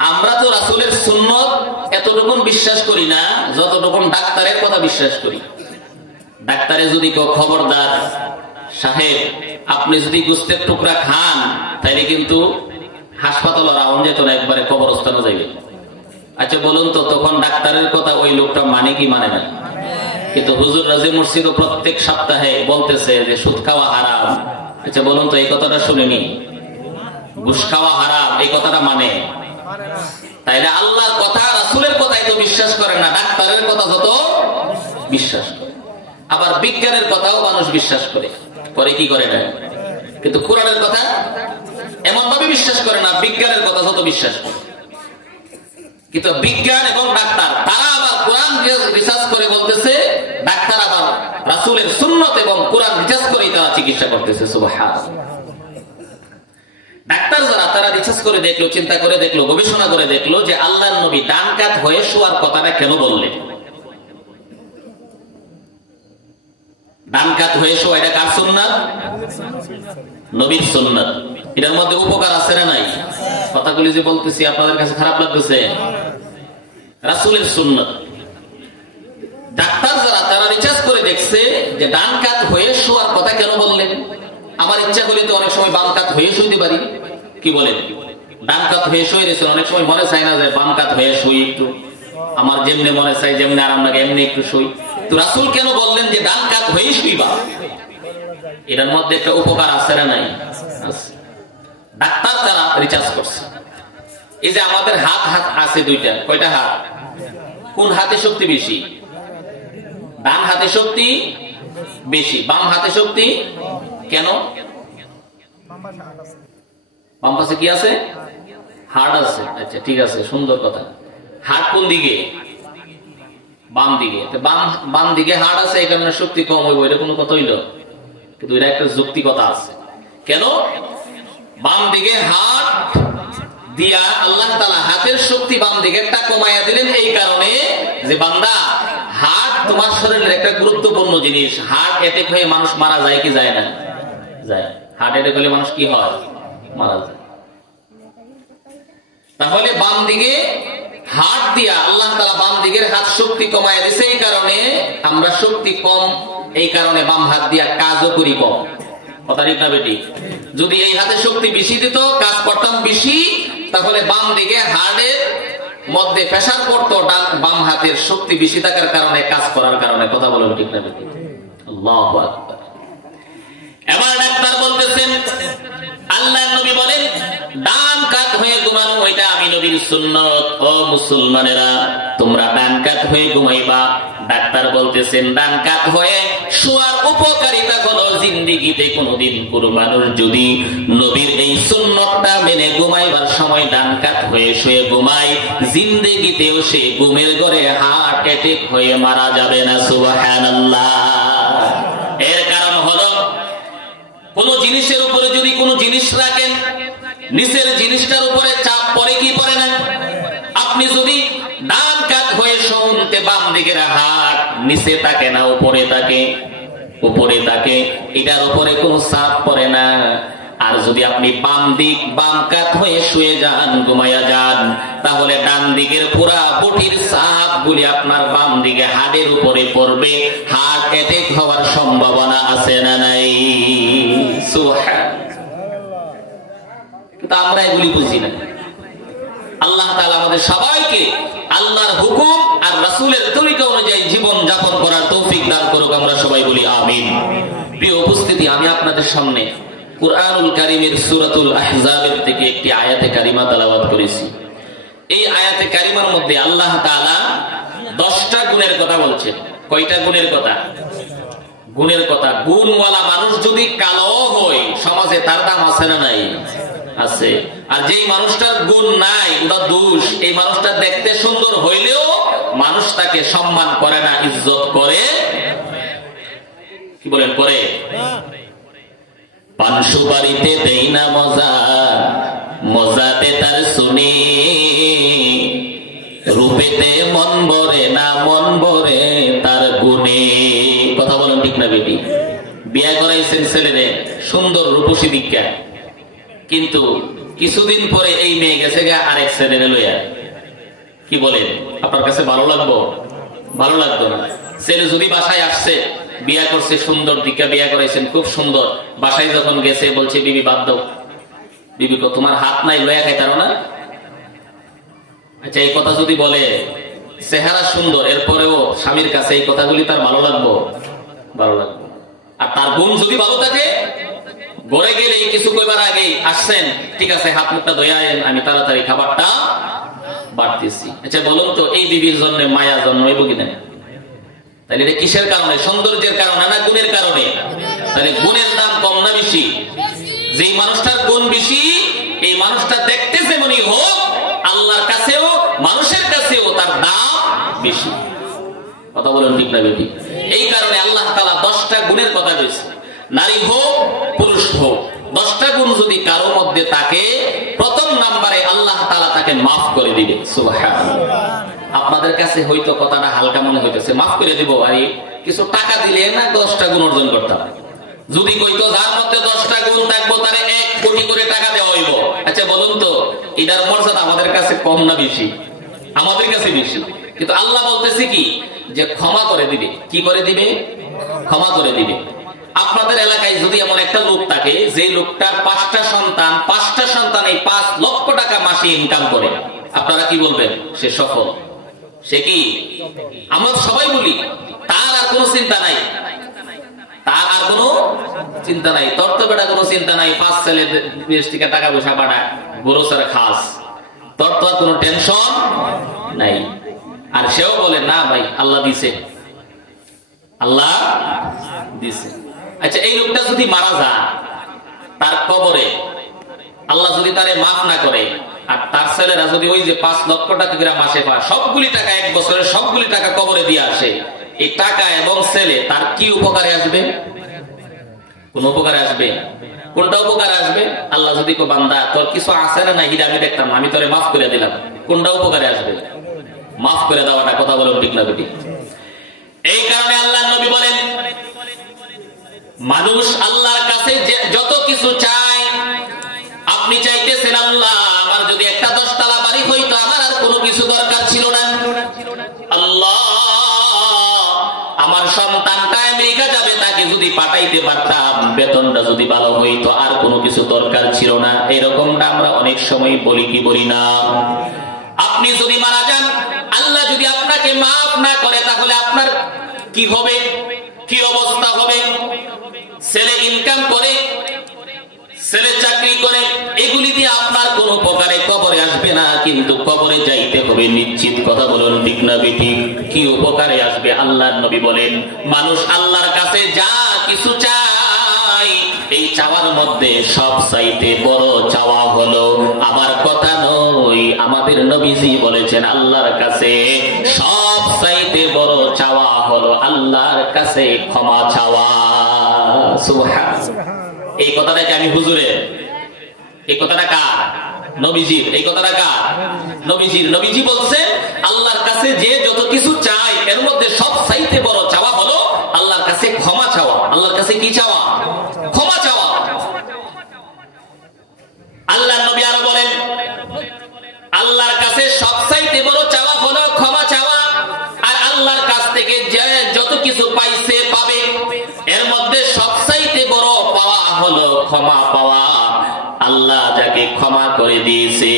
আমরা তো রাসূলের সুন্নত এতটুকু বিশ্বাস করি না যতটুকু ডাক্তারের কথা বিশ্বাস করি। ডাক্তারে যদি খবরদার সাহেব আপনি যদি গোস্তের টুকরা খান তাইলে কিন্তু হাসপাতাল রাউন্ড যেত না, একবারে কবরস্থানে যাইবে। আচ্ছা বলুন তো তখন ডাক্তারের কথা ওই লোকটা মানে কি মানে না? কিন্তু হুজুর রাজি মুর্শিদ প্রত্যেক সপ্তাহে বলতেছে যে সুদ খাওয়া হারাম। আচ্ছা বলুন তো এই কথাটা শুনিনি? ঘুষ খাওয়া হারাম এই কথাটা মানে? তাইলে আল্লাহর কথা রাসূলের কথাই তো বিশ্বাস করে না, ডাক্তারের কথা যত বিশ্বাস করে। আবার বিজ্ঞানের কথাও মানুষ বিশ্বাস করে, করে কি করে না? কিন্তু কোরআনের কথা এমন ভাবে বিশ্বাস করে না, বিজ্ঞানের কথা যত বিশ্বাস করে। কিন্তু বিজ্ঞান এবং ডাক্তার তারা আবার কোরআন রিসার্চ করে বলতেছে, ডাক্তার আবার রাসূলের সুন্নত এবং কোরআন রিসার্চ করেই তারা চিকিৎসা করতেছে। সুবহানাল্লাহ। ডাক্তার যারা তারা রিসার্চ করে দেখলো, চিন্তা করে দেখলো, গবেষণা করে দেখলো যে আল্লাহর নবী ডান কাত হয়ে শোয়ার কথাটা কেন বললেন। ডান কাত হয়ে শোয়া এটা কার সুন্নাত? নবীর সুন্নাত। এটার মধ্যে উপকার আছে না নাই? কথাগুলি যে বলতেছি আপনাদের কাছে খারাপ লাগতেছে? রাসূলের সুন্নাত। ডাক্তার যারা তারা রিসার্চ করে দেখছে যে ডান কাত হয়ে শোয়ার কথা কেন বললেন। আমার ইচ্ছা করলে তো অনেক সময় বাম কাত হয়ে শুইতে পারি, কি বলেন? ডান কাত হয়ে শুয়ে রয়েছেন, অনেক সময় মনে চায় না যে বাম কাত হয়ে শুই, একটু আমার যেমনি মনে চাই, যেমনি আরাম লাগে এমনি একটু শুই। তো রাসূল কেন বললেন যে ডান কাত হয়ে শুইবা? এটার মধ্যে একটা উপকার আছে না নাই? ডাক্তার তারা রিসার্চ করছে। এই যে আমাদের হাত আছে দুইটা, কয়টা হাত? কোন হাতে শক্তি বেশি? ডান হাতে শক্তি বেশি, বাম হাতে শক্তি কেন? বাম পাশে কি আছে? হাড় আছে। আচ্ছা ঠিক আছে, সুন্দর কথা। হাড় কোন দিকে? বাম দিকে। বাম দিকে হাড় আছে, এই কারণে শক্তি কম হইব, এটা কোনো কথা হইল? কিন্তু এটা একটা যুক্তিকতা আছে। কেন? বাম দিকে হাত দিয়া আল্লাহ তাআলা হাতের শক্তি বাম দিকে একটা কমাইয়া দিলেন এই কারণে যে বান্দা হাত তোমার শরীরের একটা গুরুত্বপূর্ণ জিনিস। হার্ট অ্যাটাক হয়ে মানুষ মারা যায় কি যায় না? যায়। হার্ট অ্যাটাক হলে মানুষ কি হয়? মারা যায়। তাহলে বাম দিকে হাত দিয়া আল্লাহ তাআলা বাম দিকের হাত শক্তি কমাইয়া দিয়েছে, এই কারণে আমরা শক্তি কম, এই কারণে বাম হাত দিয়া কাজও করি কম। কথা ঠিক না বেটি? যদি এই হাতে শক্তি বেশি দিত, কাজ করতাম বেশি, তাহলে বাম দিকে হাড়ের মধ্যে প্রেসার পড়তো, বাম হাতের শক্তি বেশি থাকার কারণে, কাজ করার কারণে। কথা বলুন ঠিক না বেটি? আল্লাহু আকবার। এবার ডাক্তার বলতেছেন, আল্লাহর নবী বলেন ডান কাত হয়ে ঘুমানো এটা আমি নবীর সুন্নত। ও মুসলমানেরা তোমরা ডান কাত হয়ে ঘুমাইবা। ডাক্তার বলতেছেন ডান কাত হয়ে শোয়ার উপকারিতা হলো জিন্দেগিতে কোনদিন কোনো মানুষ যদি নবীর এই সুন্নতটা মেনে ঘুমাইবার সময় ডান কাত হয়ে শুয়ে ঘুমায়, জিন্দেগিতেও সে ঘুমের ঘরে হার্ট অ্যাটাক হয়ে মারা যাবে না। সুবহানাল্লাহ। এর কারণ হলো কোন জিনিসের উপরে যদি কোন জিনিস রাখেন, নিচের জিনিসটার উপরে চাপ পড়ে কি পড়ে না? আপনি যদি ডান কাত হয়ে শুনতে বাম দিকের হাত নিচে থাকে না, উপরে থাকে, উপরে থাকে, এটার উপরে কোনো চাপ পড়ে না। আর যদি আপনি বাম কাত হয়ে শুয়ে যান, ঘুমাইয়া যান, তাহলে ডান দিকের পুরা বটির চাপ গুলি আপনার বাম দিকে হাড়ের উপরে পড়বে, হার্ট অ্যাটাক হওয়ার সম্ভাবনা আছে না নাই? কিন্তু আমরা এগুলি বুঝি না। আল্লাহ তাআলা আমাদের সবাইকে আল্লাহর হুকুম আর রাসূলের তরিকা অনুযায়ী জীবন যাপন করার তৌফিক দান করুক। আমরা সবাই বলি আমিন। প্রিয় উপস্থিতি, আমি আপনাদের সামনে কুরআনুল কারীমের সূরাতুল আহজাবের থেকে একটি আয়াতে কারিমা তেলাওয়াত করেছি। এই আয়াতে কারিমার মধ্যে আল্লাহ তাআলা 10টা গুণের কথা বলছেন। কয়টা গুণের কথা? গুণের কথা। গুণওয়ালা মানুষ যদি কালো হয়, সমাজে তার দাম আছে না নাই? আছে। আর যেই মানুষটার গুণ নাই, ওটা দোষ। এই মানুষটা দেখতে সুন্দর হইলেও মানুষ তাকে সম্মান করে না, ইজ্জত করে। কি বলেন? করে। পান সুপারিতে দেই না মজা, মজাতে তার শুনি, রূপেতে মন ভরে না, মন ভরে তার গুণে। কথা বলেন ঠিক না বেটি? বিয়ে করাইছেন ছেলেরে সুন্দর রূপসী দীক্ষা, কিন্তু কিছুদিন পরে এই মেয়ে গেছে আরেক ছেলে লইয়া। কি বলেন, আপনার কাছে ভালো লাগবো? ভালো লাগতো না। ছেলে যদি বাসায় আসছে, বিয়া করছে, সুন্দর দিকে বিয়া করাইছেন, খুব সুন্দর, বাসায় যখন গেছে বলছে বিবি বাদ দাও। বিবি কো তোমার হাত নাই, লয়া খাইতারো না? আচ্ছা, এই কথা যদি বলে, চেহারা সুন্দর, এরপরেও স্বামীর কাছে এই কথাগুলি তার ভালো লাগবো? ভালো লাগবে। আর তার গুণ যদি ভালো থাকে, ঘরে গেলে কিছু কইবার আগেই আসছেন, ঠিক আছে হাত মুখটা ধুয়ে আয়েন, আমি তাড়াতাড়ি খাবারটা বাড়তেছি। আচ্ছা বলুন তো, এই বিবির জন্য মায়া জন্মাইব কিনা? তাহলে এটা কিসের কারণে? সৌন্দর্যের কারণে না গুণের কারণে? তাহলে গুণের দাম কম না বেশি? যেই মানুষটার গুণ বেশি, এই মানুষটা দেখতে যেমনই হোক, আল্লাহর কাছেও মানুষের কাছেও তার দাম বেশি। কথা বলেন ঠিক না বেটি? এই কারণে আল্লাহ তাআলা 10টা গুণের কথা বলেছে। নারী হোক পুরুষ হোক, 10টা গুণ যদি কারো মধ্যে থাকে, প্রথম নম্বরে আল্লাহ তাআলা তাকে মাফ করে দিবে। সুবহানাল্লাহ। আপনাদের কাছে হয়তো কথাটা হালকা মনে হইতেছে, মাফ করে দিব, আরে কিছু টাকা দিলে না 10টা গুণ অর্জন করতাম। যদি কইতো যার মধ্যে 10টা গুণ থাকবো তারে 1 কোটি করে টাকা দেওয়া হইব। আচ্ছা বলুন তো, এটার মর্যাদা আমাদের কাছে কম না বেশি? আমাদের কাছে বেশি। কিন্তু আল্লাহ বলতেছে কি, যে ক্ষমা করে দিবে। কি করে দিবে? ক্ষমা করে দিবে। আপনাদের এলাকায় যদি এমন একটা লোক থাকে, যে লোকটার 5টা সন্তান, 5টা সন্তানে 5 লক্ষ টাকা মাসে ইনকাম করে, আপনারা কি বলবেন? সে সফল। সে কি? আমরা সবাই বলি তার আর কোনো চিন্তা নাই, তার আর কোনো চিন্তা নাই, তোর তো বেটা কোনো চিন্তা নাই, 5 ছেলে বিদেশ থেকে টাকা পয়সা পাঠায়, গরু ছাড়া খাস, তোর তো আর কোনো টেনশন নাই। আর সেও বলে না ভাই, আল্লাহ দিছে, আল্লাহ দিছে। আচ্ছা, এই লোকটা যদি মারা যায়, তার কবরে আল্লাহ যদি তারে মাফ না করে, আর তার ছেলেরা যদি ওই যে 5 লক্ষ টাকা করে মাসে পায়, সবগুলি টাকা 1 বছরে সবগুলি টাকা কবরে দিয়ে আসে, এই টাকা এবং ছেলে তার কি উপকারে আসবে? কোন উপকারে আসবে? কোনটা উপকারে আসবে? আল্লাহ যদি কো বান্দা তোর কিছু আছে না নাই, আমি দেখতাম, আমি তোরে মাফ করে দিলাম, কোনটা উপকারে আসবে? মাফ করে দেওয়াটা। কথা বলুন ঠিক না বেটি? এই কারণে আল্লাহ নবী বলেন, মানুষ আল্লাহর কাছে যত কিছু চায়, আপনি চাইতেছেন আল্লাহ আমার যদি একটা 10 তলা বাড়ি হইতো, আমার আর কোনো কিছু দরকার ছিল না। আল্লাহ আমার সন্তানটা আমেরিকা যাবে, তাকে যদি পাঠাইতে পারতাম, বেতনটা যদি ভালো হইতো, আর কোনো কিছু দরকার ছিল না। এরকমটা আমরা অনেক সময় বলি কি বলি না? আপনি যদি মারা যান, আল্লাহ যদি আপনাকে মাফ না করে, তাহলে আপনার কি হবে? কি অবস্থা হবে? ছেলে ইনকাম করে, ছেলে চাকরি করে, এগুলি দিয়ে আপনার কোন উপকারে কবরে আসবে না, কিন্তু কবরে যাইতে হবে নিশ্চিত। কথা বলুন ঠিক না বেটি? কি উপকারে আসবে? আল্লাহর নবী বলেন, মানুষ আল্লাহর কাছে যা কিছু চায়, এই চাওয়ার মধ্যে সব চাইতে বড় চাওয়া হলো, আমার কথা নয়, আমাদের নবীজি বলেছেন, আল্লাহর কাছে সব চাইতে বড় চাওয়া হলো আল্লাহর কাছে ক্ষমা চাওয়া। সুবহানাল্লাহ। এই কথাটা কি আমি হুজুরের? এই কথাটা কার? নবীজির। এই কথাটা কার? নবীজির। নবীজি বলছে, আল্লাহর কাছে যে যত কিছু চায়, এর মধ্যে সব চাইতে বড় চাওয়া হলো আল্লাহর কাছে ক্ষমা চাওয়া। আল্লাহর কাছে কি চাওয়া? ক্ষমা চাওয়া। আল্লাহর নবী আরো বলেন, আল্লাহর কাছে সব চাইতে বড় চাওয়া হলো ক্ষমা চাওয়া। আর আল্লাহর কাছ থেকে যে যত কিছু পাইছে পাবে, এর মধ্যে সব চাইতে বড় পাওয়া হলো ক্ষমা পাওয়া। আল্লাহ যাকে ক্ষমা করে দিয়েছে,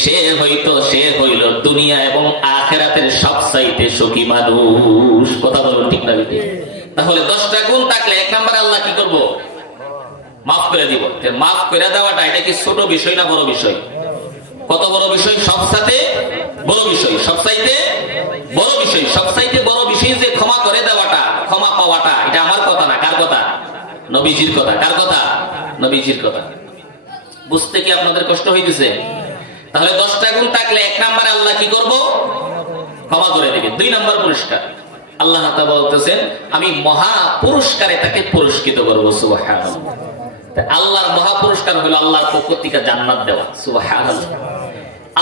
সে হইল দুনিয়া এবং আখিরাতের সবচাইতে সুখী মানুষ। কথা বলুন ঠিক না বেটি? তাহলে 10টা গুণ থাকলে 1 নম্বরে আল্লাহ কি করব? মাফ করে দিব। মাফ করে দেওয়াটা এটা কি ছোট বিষয় না বড় বিষয়? কত বড় বিষয়? সবচাইতে বড় বিষয়। সবচাইতে বড় বিষয়। সবচাইতে বড় বিষয় যে ক্ষমা করে দেওয়াটা, ক্ষমা পাওয়াটা। এটা আমার কথা না, কার কথা? নবীজির কথা। কার কথা? নবীজির কথা। বুঝতে কি আপনাদের কষ্ট হইতেছে? তাহলে 10টা গুণ থাকলে 1 নম্বরে আল্লাহ কি করব? ক্ষমা করে দিবে। 2 নম্বর পুরস্কার আল্লাহ তাআলা বলতেছেন, আমি মহা পুরস্কারে তাকে পুরস্কৃত করব। সুবহানাল্লাহ। আল্লাহর মহা পুরস্কার হলো আল্লাহর পক্ষ থেকে জান্নাত দেওয়া। সুবহানাল্লাহ।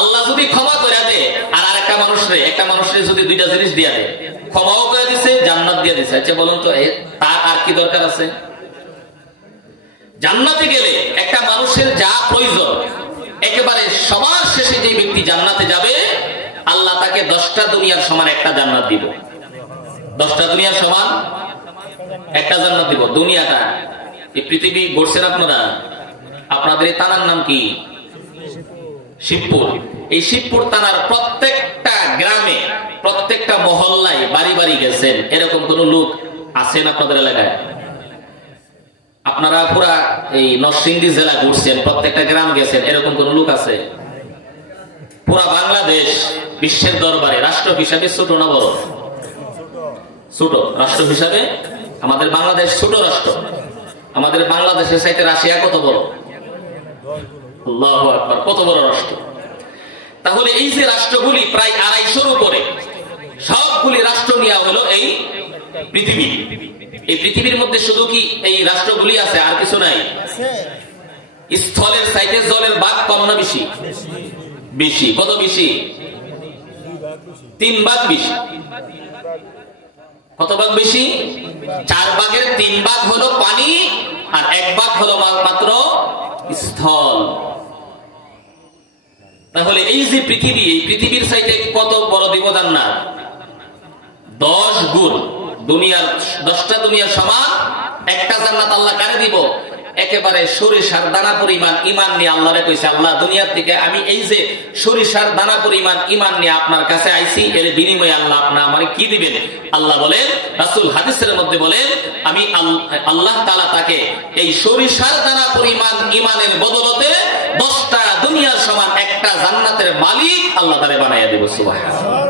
আল্লাহ যদি ক্ষমা করে দেয়, আর একটা মানুষের যদি 2টা জিনিস দিয়ে দেয়, ক্ষমাও করে দিছে, জান্নাত দিয়ে দিছে, আচ্ছা বলুন তো তার আর কি দরকার আছে? জান্নাতে গেলে একটা মানুষের যা প্রয়োজন, একেবারে সবার শেষে যে ব্যক্তি জান্নাতে যাবে আল্লাহ তাকে 10টা দুনিয়ার সমান একটা জান্নাত দিব। 10টা দুনিয়ার সমান একটা জান্নাত দিব। দুনিয়াটা এই পৃথিবী গড়ছেন আপনারা, আপনাদের এই থানার নাম কি? শিবপুর। এই শিবপুর থানার প্রত্যেকটা গ্রামে, প্রত্যেকটা মহল্লায় বাড়ি বাড়ি গেছেন, এরকম কোন লোক আছেন আপনাদের এলাকায়? আপনারা পুরা এই নরসিংদী জেলা ঘুরছেন, প্রত্যেকটা গ্রাম গেছেন, এরকম কোন লোক আছে? পুরা বাংলাদেশ বিশ্বের দরবারে রাষ্ট্র হিসাবে ছোট না বড়? ছোট রাষ্ট্র হিসাবে আমাদের বাংলাদেশ ছোট রাষ্ট্র। আমাদের বাংলাদেশের চাইতে রাশিয়া কত বড়? আল্লাহু আকবার, কত বড় রাষ্ট্র। তাহলে এই যে রাষ্ট্রগুলি প্রায় 250-র উপরে, সবগুলি রাষ্ট্র নেওয়া হলো এই পৃথিবী। এই পৃথিবীর মধ্যে শুধু কি এই রাষ্ট্রগুলি আছে, আর কিছু নাই? স্থলের চাইতে জলের ভাগ কম না বেশি? বেশি। কত বেশি? 3 ভাগ বেশি। কত ভাগ বেশি? 4 ভাগের 3 ভাগ হলো পানি, আর 1 ভাগ হলো মাত্র স্থল। তাহলে এই যে পৃথিবী, এই পৃথিবীর চাইতে কত বড় দিব জান্নাত? 10 গুণ। দুনিয়ার 10টা দুনিয়ার সমান একটা জান্নাত আল্লাহ কারে দিব? একেবারে সরিষার দানা পরিমাণ ঈমান নিয়ে আল্লাহরে কইছে, আল্লাহ দুনিয়ার থেকে আমি এই যে সরিষার দানা পরিমাণ ঈমান নিয়ে আপনার কাছে আইছি, এর বিনিময়ে আল্লাহ আপনি আমারে কি দিবেন? আল্লাহ বলেন, রাসূল হাদিসের মধ্যে বলেন, আমি আল্লাহ তাআলা তাকে এই সরিষার দানা পরিমাণ ঈমানের বদলতে 10টা দুনিয়ার সমান একটা জান্নাতের মালিক আল্লাহ তাআলা বানাইয়া দেব। সুবহানাল্লাহ।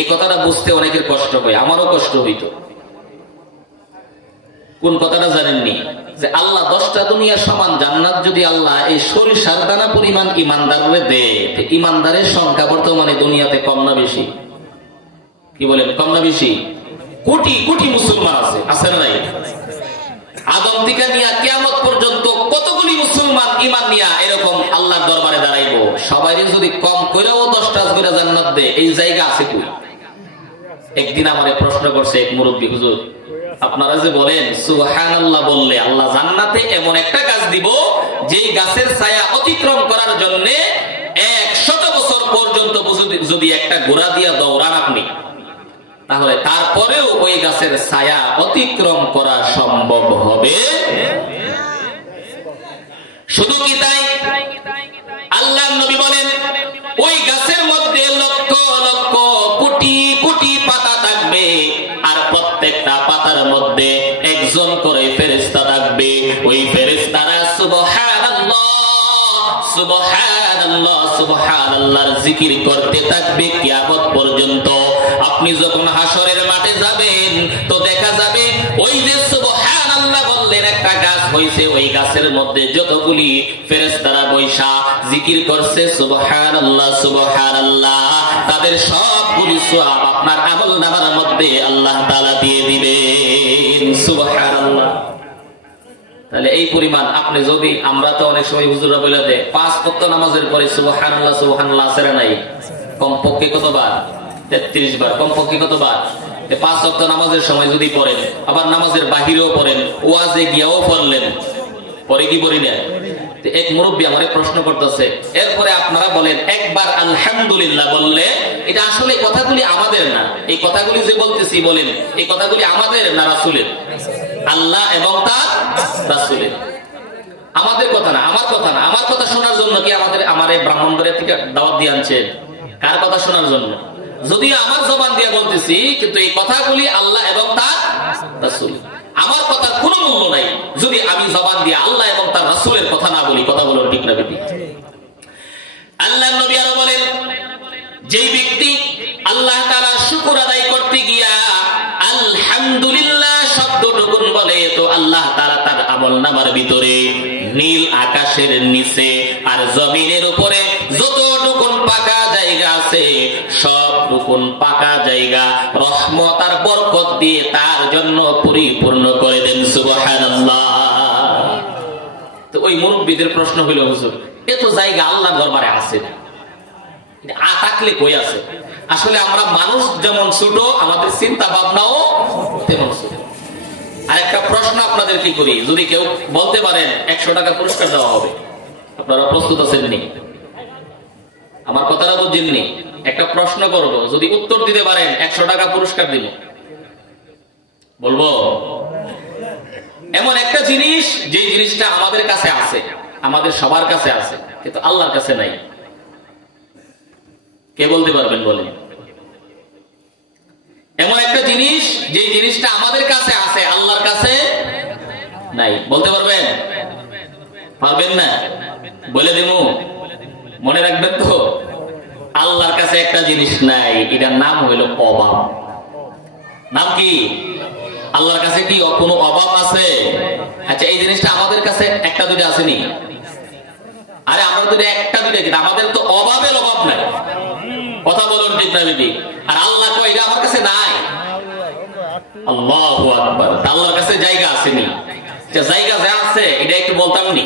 এই কথাটা বুঝতে অনেকের কষ্ট হয়, আমারও কষ্ট হইতো। কোন কথাটা জানেননি? যে আল্লাহ 10টা দুনিয়ার সমান জান্নাত যদি আল্লাহ এই সরিষার দানা পরিমাণ ইমানদাররে দেয়, ইমানদারের সংখ্যা বর্তমানে দুনিয়াতে কম না বেশি? কি বলেন, কম না বেশি? কোটি কোটি মুসলমান আছে, আছে না নাই? আদম থেকে নিয়ে কিয়ামত পর্যন্ত কতগুলি মুসলমান ঈমান নিয়ে এরকম আল্লাহর দরবারে দাঁড়াইবো। সবাই যদি কম কইরাও 10টা করে জান্নাত দেয়, এই জায়গা আছে কই? একদিন আমারে প্রশ্ন করছে এক মুরব্বী, হুজুর আপনারা যে বলেন সুবহানাল্লাহ বললে আল্লাহ জান্নাতে এমন একটা গাছ দিব যে গাছের ছায়া অতিক্রম করার জন্য 100 বছর পর্যন্ত যদি একটা ঘোড়া দিয়া দৌড়ান আপনি, তাহলে তারপরেও ওই গাছের ছায়া অতিক্রম করা সম্ভব হবে? শুধু কি তাই? আল্লাহর নবী বলেন, ওই গাছের মধ্যে লক্ষ লক্ষ কোটি কোটি পাতা থাকবে, আর প্রত্যেকটা পাতার মধ্যে একজন করে ফেরেশতা থাকবে। ওই ফেরেশতারা সুবহানাল্লাহ সুবহানাল্লাহ সুবহানাল্লাহর জিকির করতে থাকবে কিয়ামত পর্যন্ত। আপনি যখন হাসরের মাঠে যাবেন তো দেখা যাবে ওই যে সুবহানাল্লাহ বললেন একটা গাছ হইছে, ওই গাছের মধ্যে যতগুলি ফেরেশতারা বৈশা জিকির করছে সুবহানাল্লাহ সুবহানাল্লাহ, তাদের সবগুলি সওয়াব আপনার আমলনামার মধ্যে আল্লাহ তাআলা দিয়ে দিবেন। সুবহানাল্লাহ। তাহলে এই পরিমাণ আপনি যদি, আমরা তো অনেক সময় হুজুররা বলে দেয় 5 ওয়াক্ত নামাজের পরে সুবহানাল্লাহ সুবহানাল্লাহ আছে নাই? কমপক্ষে কতবার? 33 বার। কমপক্ষে কতবার? 5 ওয়াক্ত নামাজের সময় যদি পড়েন, আবার নামাজের বাহিরেও পড়েন, ওয়াজে গিয়েও পড়লেন, পরে কি পড়ি না? এক মুরব্বী আমারে প্রশ্ন করতেছে, এরপরে আপনারা বলেন একবার আলহামদুলিল্লাহ বললে, এটা আসলে কথাগুলি আমাদের না, এই কথাগুলি যে বলতেছি বলেন এই কথাগুলি আমাদের না রাসূলের? আল্লাহ এবং তার রাসূলের। আমাদের কথা না, আমার কথা না। আমার কথা শোনার জন্য কি আমার ব্রাহ্মণবাড়িয়া থেকে দাওয়াত দিয়ে আনছেন? কার কথা শোনার জন্য? যদি আমার জবান দিয়ে বলতেছি, কিন্তু এই কথাগুলি আল্লাহ এবং তার রাসূল। আমার কথা কোনো মূল্য নাই যদি আমি জবান দিয়ে আল্লাহ এবং তার রাসূলের কথা না বলি। কথা বলুন ঠিক না বেঠিক? আল্লাহর নবী আরো বলেন, যেই ব্যক্তি আল্লাহ তাআলার শুকর আদায় করতে গিয়া আলহামদুলিল্লাহ শব্দটুকুন বলে, তো আল্লাহ তাআলা তার আমলনামার ভিতরে নীল আকাশের নিচে আর জমিনের উপরে যতটুকুন পাকা জায়গা আছে সবটুকুন পাকা জায়গা রহমত আর বরকত দিয়ে তার জন্য পরিপূর্ণ করে দেন। সুবহানাল্লাহ। তো ওই মুরব্বিদের প্রশ্ন হইল, হুজুর এত জায়গা আল্লাহর দরবারে আছে না, থাকলে কই আছে? আসলে আমরা মানুষ যেমন ছোট, আমাদের চিন্তা ভাবনাও তেমন ছোট। আর একটা প্রশ্ন আপনাদের কি করি, যদি কেউ বলতে পারেন 100 টাকা পুরস্কার দেওয়া হবে, আপনারা প্রস্তুত আছেন নি? আমার কথাটা বুঝছেননি? একটা প্রশ্ন করব, যদি উত্তর দিতে পারেন 100 টাকা পুরস্কার দিব। বলবো এমন একটা জিনিস, যে জিনিসটা আমাদের কাছে আছে, আমাদের সবার কাছে আছে, কিন্তু আল্লাহর কাছে নাই। কে বলতে পারবেন বলেন? এমন একটা জিনিস, যে জিনিসটা আমাদের কাছে আছে, আল্লাহর কাছে নাই। বলতে পারবেন? পারবেন না? বলে দেব, মনে রাখবেন তো, আল্লাহর কাছে একটা জিনিস নাই, এটার নাম হইল অভাব। নাম কি? আল্লাহর কাছে কি কোনো অভাব আছে? আচ্ছা, এই জিনিসটা আমাদের কাছে একটা দুইটা আসেনি? আরে আমরা তো একটা দুইটা, কিন্তু আমাদের তো অভাবের অভাব নাই। কথা বলুন ঠিক না বেটি? আর আল্লাহ কয় এটা আমার কাছে নাই। আল্লাহু আকবার। আল্লাহর কাছে জায়গা আসেনি। জায়গা যা আছে এটা একটু বলতাম নি,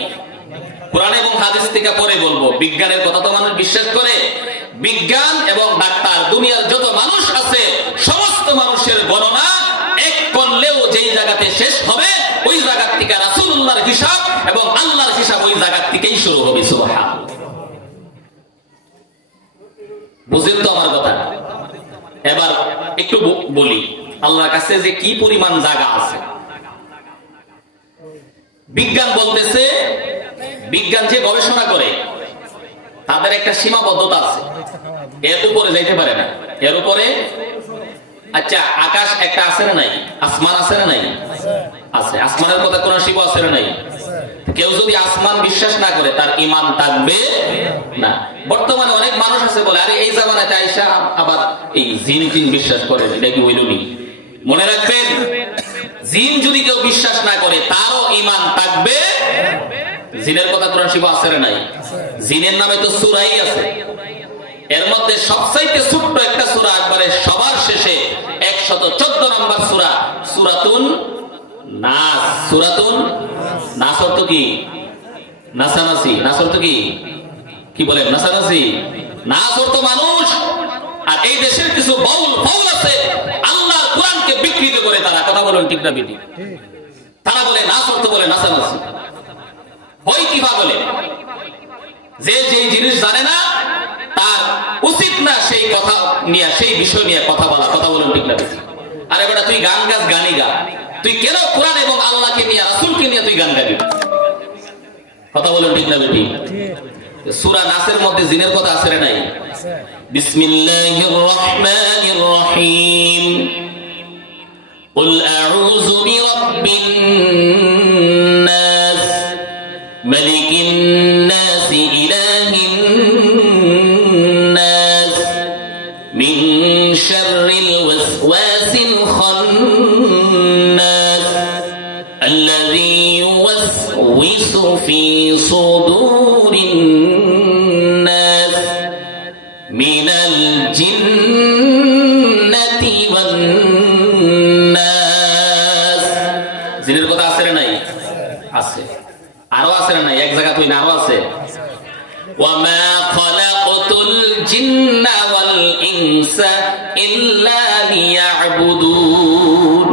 কোরআন এবং হাদিস থেকে পরে বলবো। বিজ্ঞানের কথা তো মানুষ বিশ্বাস করে। বিজ্ঞান এবং ডাক্তার, দুনিয়ার যত মানুষ আছে সমস্ত মানুষের গণনা এক করলেও যেই জায়গাতে শেষ হবে, ওই জায়গা থেকে রাসূলুল্লাহর হিসাব এবং আল্লাহর হিসাব ওই জায়গা থেকেই শুরু হবে। সুবহানাল্লাহ। বুঝেন তো আমার কথা? এবার একটু বলি, আল্লাহর কাছে যে কি পরিমাণ জায়গা আছে। বিজ্ঞান বলতেছে, বিজ্ঞান যে গবেষণা করে তাদের একটা সীমাবদ্ধতা আছে, এর উপরে যাইতে পারে না। এর উপরে, আচ্ছা আকাশ একটা আছে না নাই? আসমান আছে না নাই? আছে। আসমানের কথা কোন সীমা আছে না নাই? কেউ যদি আসমান বিশ্বাস না করে, তার ঈমান থাকবে না। বর্তমানে অনেক মানুষ আছে বলে, আরে এই জামানাতে আইসা আবার এই জিন টিন বিশ্বাস করে, এটা কি হইলনি? মনে রাখবেন, জিন যদি কেউ বিশ্বাস না করে, তারও ঈমান থাকবে। জিনের কথা কোরআন শিবা আছে না নাই? জিনের নামে তো সূরাই আছে। এর মধ্যে সবচাইতে ছোট্ট একটা সূরা, একবারে সবার শেষে 114 নম্বর সূরা, সূরাতুন নাস। সূরাতুন নাস অর্থ কি? নাসানাসি। নাস অর্থ কি? কি বলেন? নাসানাসি। নাস অর্থ মানুষ। আর এই দেশের কিছু বাউল ফাউল আছে, আল্লাহর কোরআনকে বিকৃত করে তারা। কথা বলেন ঠিক না বেটি? তারা বলে নাস অর্থ বলে নাসানাসি। হয় কিভাবে বলে? যে যেই জিনিস জানে না, তার উচিত না সেই কথা নিয়ে, সেই বিষয় নিয়ে কথা বলা। কথা বলেন ঠিক না বেটি? আরে বেটা, তুই গান গাছ, গানই গা। তুই কেন কোরআন এবং আল্লাহকে নিয়ে, রাসূলকে নিয়ে তুই গান গাবি? কথা বলেন ঠিক না বেটি? সূরা নাসের মধ্যে জিনের কথা আছে না নাই? বিসমিল্লাহির রাহমানির রহিম। কুল আউযু বিরাব্বিন নাস মালিকিন নাস ইলাহিন নাস মিন শাররিল ওয়াসওয়াসিল খান্নাস আল্লাযী ইউওয়াসওয়িসু ফি সুদুরিন নাস মিনাল জিন্নাতি ওয়ান নাস। জিনের কথা আছে না নাই? আছে। আরো আছে না নাই? এক জায়গা তুই না আরো আছে। ওয়ামা খালাকতুল জিন্না ওয়াল ইনসা ইল্লা লিয়াবুদুন।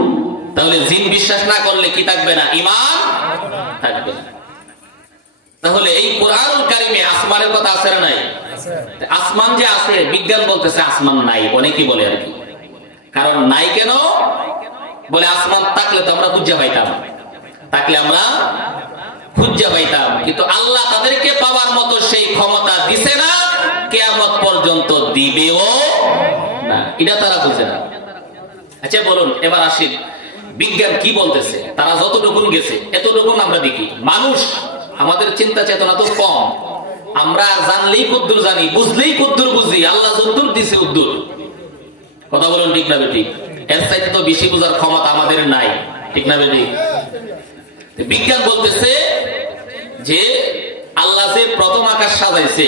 তাহলে জিন বিশ্বাস না করলে কি থাকবে না? ঈমান থাকবে না। তাহলে এই কোরআনুল কারীমে আসমানের কথা আছে না নাই? আসমান যে আছে, বিজ্ঞান বলতেছে আসমান নাই। অনেকেই বলে আর কি, কারণ নাই কেন বলে, আসমান থাকলে তো আমরা খুঁজে পাইতাম, থাকলে আমরা খুঁজে পাইতাম। কিন্তু আল্লাহ তাদেরকে পাওয়ার মতো সেই ক্ষমতা দিছে না, কিয়ামত পর্যন্ত দিবেও না। এটা তারা বুঝে না। আচ্ছা বলুন, এবার আসেন বিজ্ঞান কি বলতেছে। তারা যতটুকুন গেছে এতটুকুন আমরা দেখি। মানুষ, আমাদের চিন্তা চেতনা তো কম। আমরা জানলেই কদ্দুর জানি, বুঝলেই কদ্দুর বুঝি। আল্লাহ যদ্দুর দিছে উদ্দুর। কথা বলুন ঠিক না বেটি? এর চাইতে তো বেশি বোঝার ক্ষমতা আমাদের নাই। ঠিক না বেটি? বিজ্ঞান বলতেছে যে আল্লাহ যে প্রথম আকাশ সাজাইছে,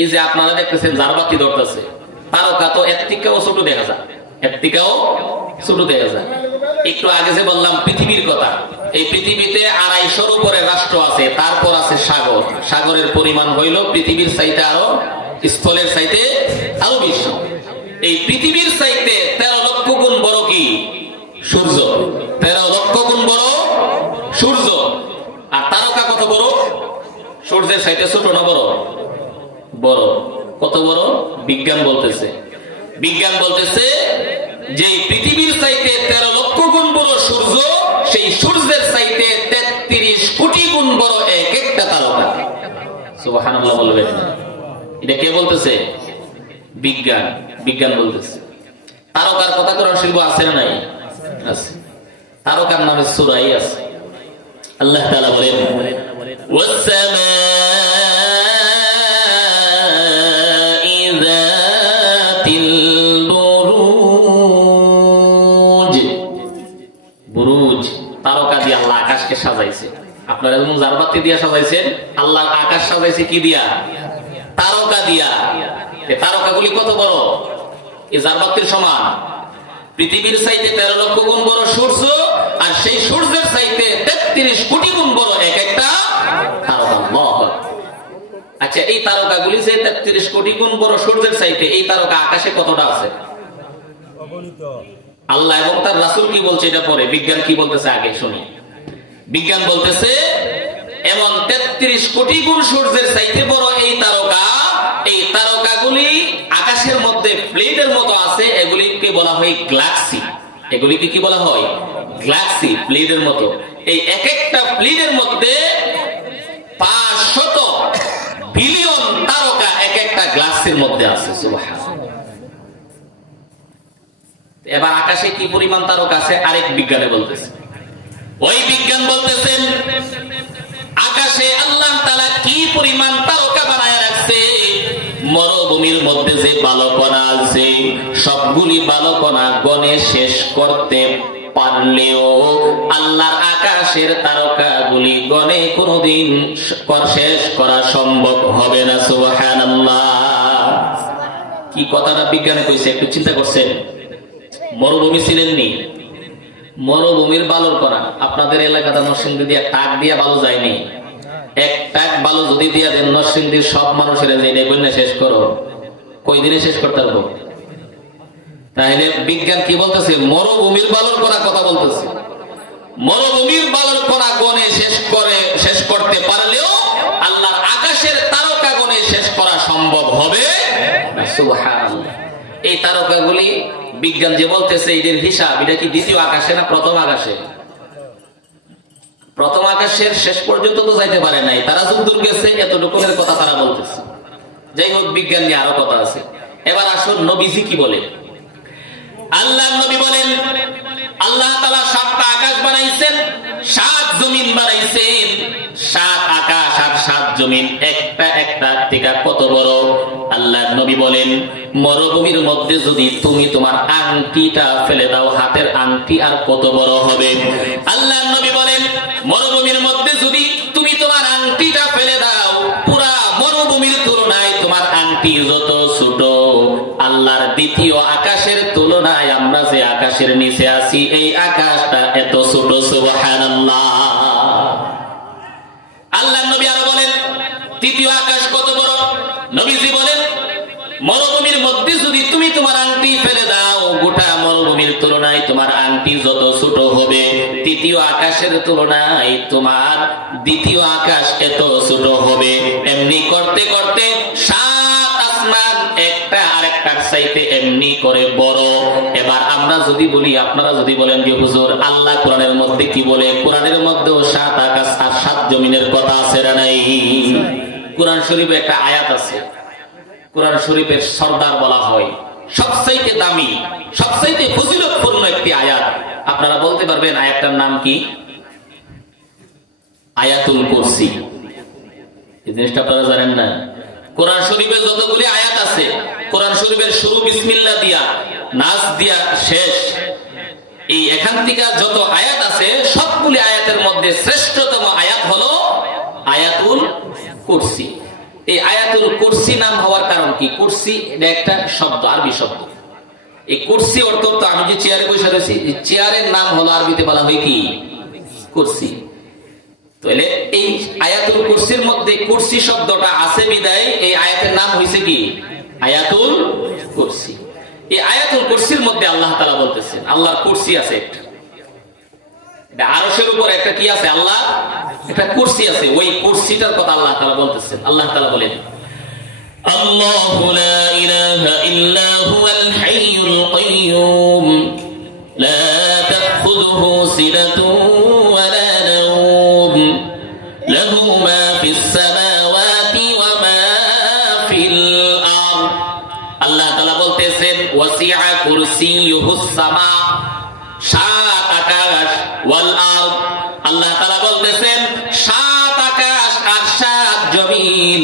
এই যে আপনারা দেখতেছেন জারবাতি ধরতেছে, তারকা তো এর থেকেও ছোট দেখা যায়, এর থেকেও ছোট দেখা যায়। একটু আগে যে বললাম পৃথিবীর কথা, এই পৃথিবীতে 250-র উপরে রাষ্ট্র আছে, তারপর আছে সাগর। সাগরের পরিমাণ হইল পৃথিবীর চাইতে আরো, স্থলের চাইতে আরো বেশি। এই পৃথিবীর চাইতে 13 লক্ষ গুণ বড় কি সূর্য 13 লক্ষ গুণ বড় সূর্য। আর তারকা কত বড়? সূর্যের চাইতে ছোট না বড়? বড়। কত বড়? বিজ্ঞান বলতেছে যে পৃথিবীর চাইতে 13 লক্ষ গুণ বড় সূর্য, সেই সূর্যের চাইতে 33 কোটি গুণ বড় এক একটা তারকা। সুবহানাল্লাহ বলবেন। এটা কে বলতেছে? বিজ্ঞান বলতেছে। তারকার কথা কোরআন শরীফে আছে না নাই? আছে। তারকার নামে সূরাই আছে। আল্লাহ তাআলা বলেন ওয়াস-সামাই যাতিল বুরুজ। তারকা দিয়ে আল্লাহ আকাশকে সাজাইছে। আপনারা যেমন জারবাতি দিয়া সাজাইছেন, আল্লাহ আকাশ সাজাইছে কি দিয়া? তারকা দিয়া। এই তারকাগুলি কত বড়? এই জারবাতির সমান। পৃথিবীর চাইতে 13 লক্ষ গুণ বড় সূর্য, আর সেই সূর্যের চাইতে 33 কোটি গুণ বড় এক একটা তারকা। আচ্ছা, এই তারকাগুলি যে 33 কোটি গুণ বড় সূর্যের চাইতে, এই তারকা আকাশে কতটা আছে? আল্লাহ এবং তার রাসূল কি বলছে এটা পরে, বিজ্ঞান কি বলতেছে আগে শুনি। বিজ্ঞান বলতেছে এমন 33 কোটি গুণ সূর্যের চাইতে বড় এই তারকাগুলি আকাশের মধ্যে প্লেটের মতো আছে। এগুলিকে বলা হয় গ্যালাক্সি। এগুলিকে কি বলা হয়? গ্যালাক্সি, প্লেটের মতো। এই এক একটা প্লেটের মধ্যে 500 বিলিয়ন তারকা এক একটা গ্যালাক্সির মধ্যে আছে। সুবহানাল্লাহ। এবার আকাশে কি পরিমাণ তারকা আছে আরেক বিজ্ঞানে বলতেছে। ওই বিজ্ঞান বলতেছেন আকাশে আল্লাহ তাআলা কি পরিমাণ তারকা বানায় রাখছে। মরুভূমির মধ্যে যে বালুকণা আছে, সবগুলি বালুকণা গণে শেষ করতে পারলেও আল্লাহর আকাশের তারকাগুলি গণে কোনদিন শেষ করা সম্ভব হবে না। সুবহানাল্লাহ। কি কথাটা বিজ্ঞানে কইছে একটু চিন্তা করছেন? মরুভূমি ছিলেননি? মরুভূমির বালুর করা আপনাদের এলাকাতে নরসিংদী দিয়ে টাক দিয়ে বালু যায়নি। এক টাক বালু যদি দিয়ে দেন নরসিংদীর সব মানুষের বন্যা শেষ করো, কই দিনে শেষ করতে পারবো? তাহলে বিজ্ঞান কি বলতেছে? মরুভূমির বালুর করা কথা বলতেছে। মরুভূমির বালুর করা গণে শেষ করতে পারলেও আল্লাহর আকাশের তারকা গণে শেষ করা সম্ভব হবে। সুবহানাল্লাহ। এই তারকাগুলি বিজ্ঞান যে বলতেছে এদের হিসাব, এটা কি দ্বিতীয় আকাশে না প্রথম আকাশে? প্রথম আকাশের শেষ পর্যন্ত তো যাইতে পারে নাই, তারা যতদূর গেছে এতটুকুনের কথা তারা বলতেছে। যাই হোক, বিজ্ঞান নিয়ে আরো কথা আছে। এবার আসুন নবীজি কি বলে। আল্লাহ নবী বলেন আল্লাহ তাআলা 7টা আকাশ বানাইছেন, 7 জমিন বানাইছেন। 7 আকাশ আর 7 জমিন একটা একটা থেকে কত বড়? আল্লাহ নবী বলেন মরুভূমির মধ্যে যদি তুমি তোমার আংটিটা ফেলে দাও, হাতের আংটি আর কত বড় হবে? আল্লাহ নবী বলেন মরুভূমির মধ্যে যদি তুমি তোমার আংটিটা ফেলে দাও, পুরা মরুভূমির তুলনায় তোমার আংটি যত ছোট, আল্লাহর দ্বিতীয় আকাশের তুলনায় আমরা যে আকাশের নিচে আছি এই আকাশটা এত ছোট। সুবহানাল্লাহ। আল্লাহ নবী আরো বলেন তৃতীয় আকাশ কত বড়? নবীজি বলেন মরুভূমির মধ্যে যদি তুমি তোমার আংটি ফেলে দাও, গোটা মরুভূমির তুলনায় তোমার আংটি যত ছোট হবে, তৃতীয় আকাশের তুলনায় তোমার দ্বিতীয় আকাশ এত ছোট হবে। এমনি করতে করতে 7 আসমান একটা আরেকটার চাইতে এমনি করে বড়। এবার আমরা যদি বলি, আপনারা যদি বলেন যে হুজুর আল্লাহ কোরআনের মধ্যে কি বলে, কোরআনের মধ্যেও 7 আকাশ আর 7 জমিনের কথা আছে না নাই? কোরআন শরীফে একটা আয়াত আছে, কোরআন শরীফের সর্দার বলা হয়, সবচাইতে দামি, সবচাইতে ফজিলতপূর্ণ একটি আয়াত। আপনারা বলতে পারবেন আয়াতটার নাম কি? আয়াতুল কুরসি। এই জিনিসটা আপনারা জানেন না? কোরআন শরীফের যতগুলি আয়াত আছে, কোরআন শরীফের শুরু বিসমিল্লাহ দিয়া, নাস দিয়া শেষ, এই এখান থেকে যত আয়াত আছে সবগুলি আয়াতের মধ্যে শ্রেষ্ঠতম আয়াত হলো আয়াতুল কুরসি। এই আয়াতুল কুরসি নাম হওয়ার কারণ কি? কুরসি এটা একটা শব্দ, আরবি শব্দ। এই কুরসি অর্থ তো আমি যে চেয়ারে বসে রয়েছি, চেয়ারের নাম হলো আরবিতে বলা হয় কি? কুরসি। তাহলে এই আয়াতুল কুরসির মধ্যে কুরসি শব্দটা আছে বিদায় এই আয়াতের নাম হয়েছে কি? আয়াতুল কুরসি। এই আয়াতুল কুরসির মধ্যে আল্লাহ তাআলা বলতেছেন আল্লাহর কুরসি আছে একটা, আরশের উপরে একটা কি আছে? আল্লাহ একটা কুরসি আছে, ওই কুরসিটার কথা আল্লাহ তাআলা বলতেছেন। আল্লাহ তাআলা বলেন, আল্লাহু লা ইলাহা ইল্লা হুয়াল হাইয়ুল কাইয়্যুম লা তাখুযুহু সিনাতুন ওয়া লা নাওম লাহু মা ফিস সামাওয়াতি ওয়া মা ফিল আরদ। আল্লাহ তাআলা বলতেছেন, ওয়াসিআ কুরসিয়ুহুস সামা, সাত আকাশ, ওয়াল আরদ। আল্লাহ তাআলা বলতেছেন, সাত আকাশ আর সাত জমিন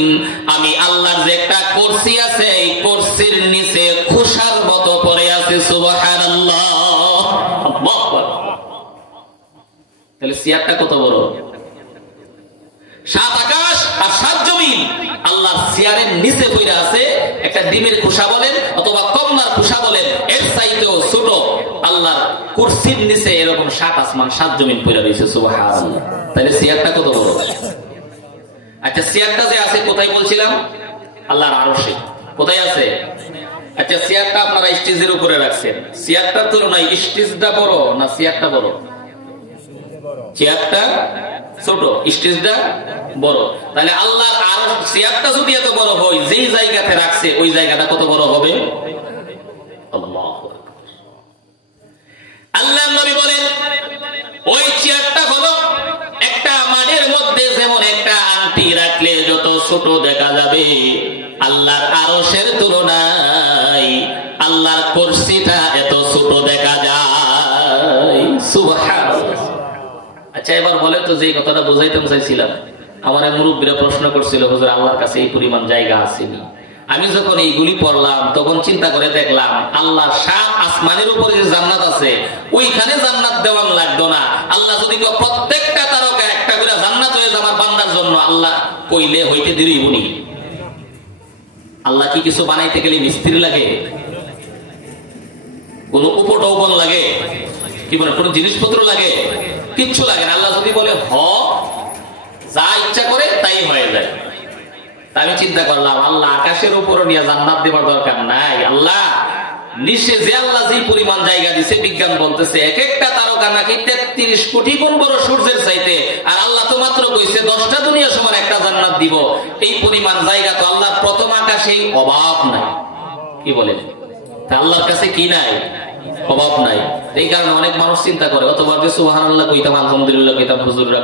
আমি আল্লাহর যে একটা কুরসি আছে, এই কুরসির নিচে খোসার মতো পড়ে আছে। সুবহানাল্লাহ। তাহলে সিয়ারটা কত বড়? সাত আকাশ আর সাত জমিন আল্লাহর সিয়ারের নিচে পড়ে আছে। একটা ডিমের খোসা বলেন অথবা কমলার খোসা বলেন, এর চাইতেও ছোট আল্লাহর কুরসির নিচে এরকম সাত আসমান সাত জমিন পড়ে রয়েছে। সুবহানাল্লাহ। তাহলে সিয়ারটা কত বড়? আচ্ছা, সিয়ারটা যে আছে কোথায় বলছিলাম? আল্লাহর আরশে। কোথায় আছে? আচ্ছা, সিয়ারটা আপনারা স্টেজের উপরে রাখছেন। সিয়ারটার তুলনায় স্টেজটা বড় না সিয়ারটা বড়? চেয়ারটা ছোট, স্টেজটা বড়। তাহলে আল্লাহর আরশ, চেয়ারটা যদি এত বড় হয়, যেই জায়গাতে রাখছে ওই জায়গাটা কত বড় হবে? আল্লাহু আকবার। আল্লাহর নবী বলেন, ওই চেয়ারটা হলো একটা মাটির মধ্যে যেমন একটা আংটি রাখলে যত ছোট দেখা যাবে, আল্লাহর আরশের তুলনায় আল্লাহর কুরসিটা এত ছোট দেখা যায়। সুবহানাল্লাহ। আচ্ছা, এবার বলে তো, যে কথাটা বোঝাইতে চাইছিলাম, আমার মুরব্বীরা প্রশ্ন করছিল, হুজুর আল্লাহর কাছে এই পরিমাণ জায়গা আসেনি। আমি যখন এইগুলি পড়লাম তখন চিন্তা করে দেখলাম, আল্লাহর সাত আসমানের উপরে যে জান্নাত আছে, ওইখানে জান্নাত দেওয়ার লাগতো না। আল্লাহ যদি প্রত্যেকটা তারকা একটা করে জান্নাত হয়ে আমার বান্দার জন্য, আল্লাহ কইলে হইতে দেরি উনি। আল্লাহ কি কিছু বানাইতে গেলে মিস্ত্রি লাগে? কোন উপটৌবন লাগে? কি বলে কোন জিনিসপত্র লাগে? কিচ্ছু লাগে না। আল্লাহ যদি বলে হ, যা ইচ্ছা করে তাই হয়ে যায়। আমি চিন্তা করলাম, আল্লাহ আকাশের উপরে নিয়ে জান্নাত দেওয়ার দরকার নাই। আল্লাহ নিচে যে আল্লাহ যে পরিমাণ জায়গা দিছে, বিজ্ঞান বলতেছে এক একটা তারকা নাকি 33 কোটি গুণ বড় সূর্যের চাইতে, আর আল্লাহ তো মাত্র কইছে 10টা দুনিয়া সমান একটা জান্নাত দিব। এই পরিমাণ জায়গা তো আল্লাহর প্রথম আকাশেই অভাব নাই। কি বলেন? তা আল্লাহর কাছে কি নাই? অভাব নাই। এই কারণে অনেক মানুষ চিন্তা করে, অতবার যে সুবহানাল্লাহ কইতাম, আলহামদুলিল্লাহ কইতাম, হুজুররা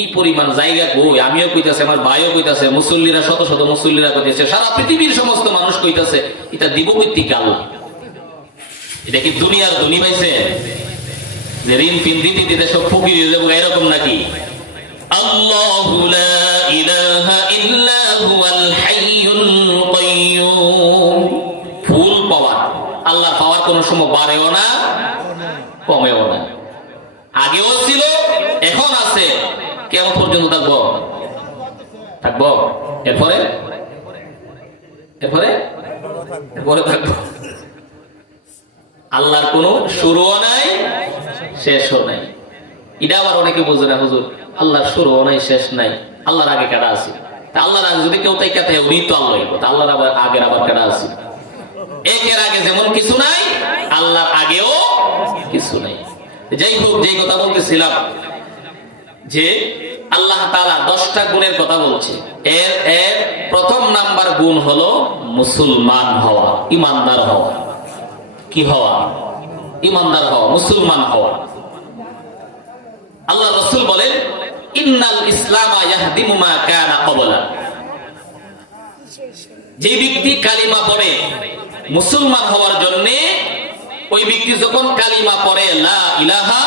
এই পরিমাণ জায়গা কই? আমিও কইতাছে, আমার ভাইও কইতাছে, মুসল্লিরা শত শত মুসল্লিরা কইতাছে, সারা পৃথিবীর সমস্ত মানুষ কইতাছে, এটা দিব কইতিক আল্লাহ। এটা কি দুনিয়ার ধনী পাইছে যে ঋণ ফিন দিতে দিতে সব ফকির হয়ে যাবো এরকম নাকি? আল্লাহু লা ইলাহা ইল্লা হুয়াল হাইয়ুল কাইয়্যুম। ফুল পাওয়ার, আল্লাহ পাওয়ার কোন সময় বাড়েও না কমেও না, আগেও ছিল এখন আছে, কেমন পর্যন্ত থাকবো থাকবো, এরপরে এরপরে এরপরে থাকবো। আল্লাহর কোন শুরুও নাই শেষও নাই। এটা আবার অনেকে বোঝে না, হুজুর আল্লাহর শুরুও নাই শেষ নাই, আল্লাহর আগে কাটা আছে। আল্লাহর আগে যদি কেউ তাই কাতে উনি তো আল্লাহ, আল্লাহর আবার আগের আবার কাটা আছে। একের আগে যেমন কিছু নাই, আল্লাহর আগেও কিছু নাই। যাই হোক, যে কথা বলতেছিলাম যে আল্লাহ তাআলা 10টা গুণের কথা বলছে। এর প্রথম নাম্বার গুণ হলো মুসলমান হওয়া, ইমানদার হওয়া। কি হওয়া? ইমানদার হওয়া, মুসলমান হওয়া। আল্লাহ রাসূল বলেন, ইন্নাল ইসলামা ইয়াহদিমু মা কানা ক্বাবলা। যে ব্যক্তি কালিমা পড়ে মুসলমান হওয়ার জন্য, ওই ব্যক্তি যখন কালিমা পড়ে লা ইলাহা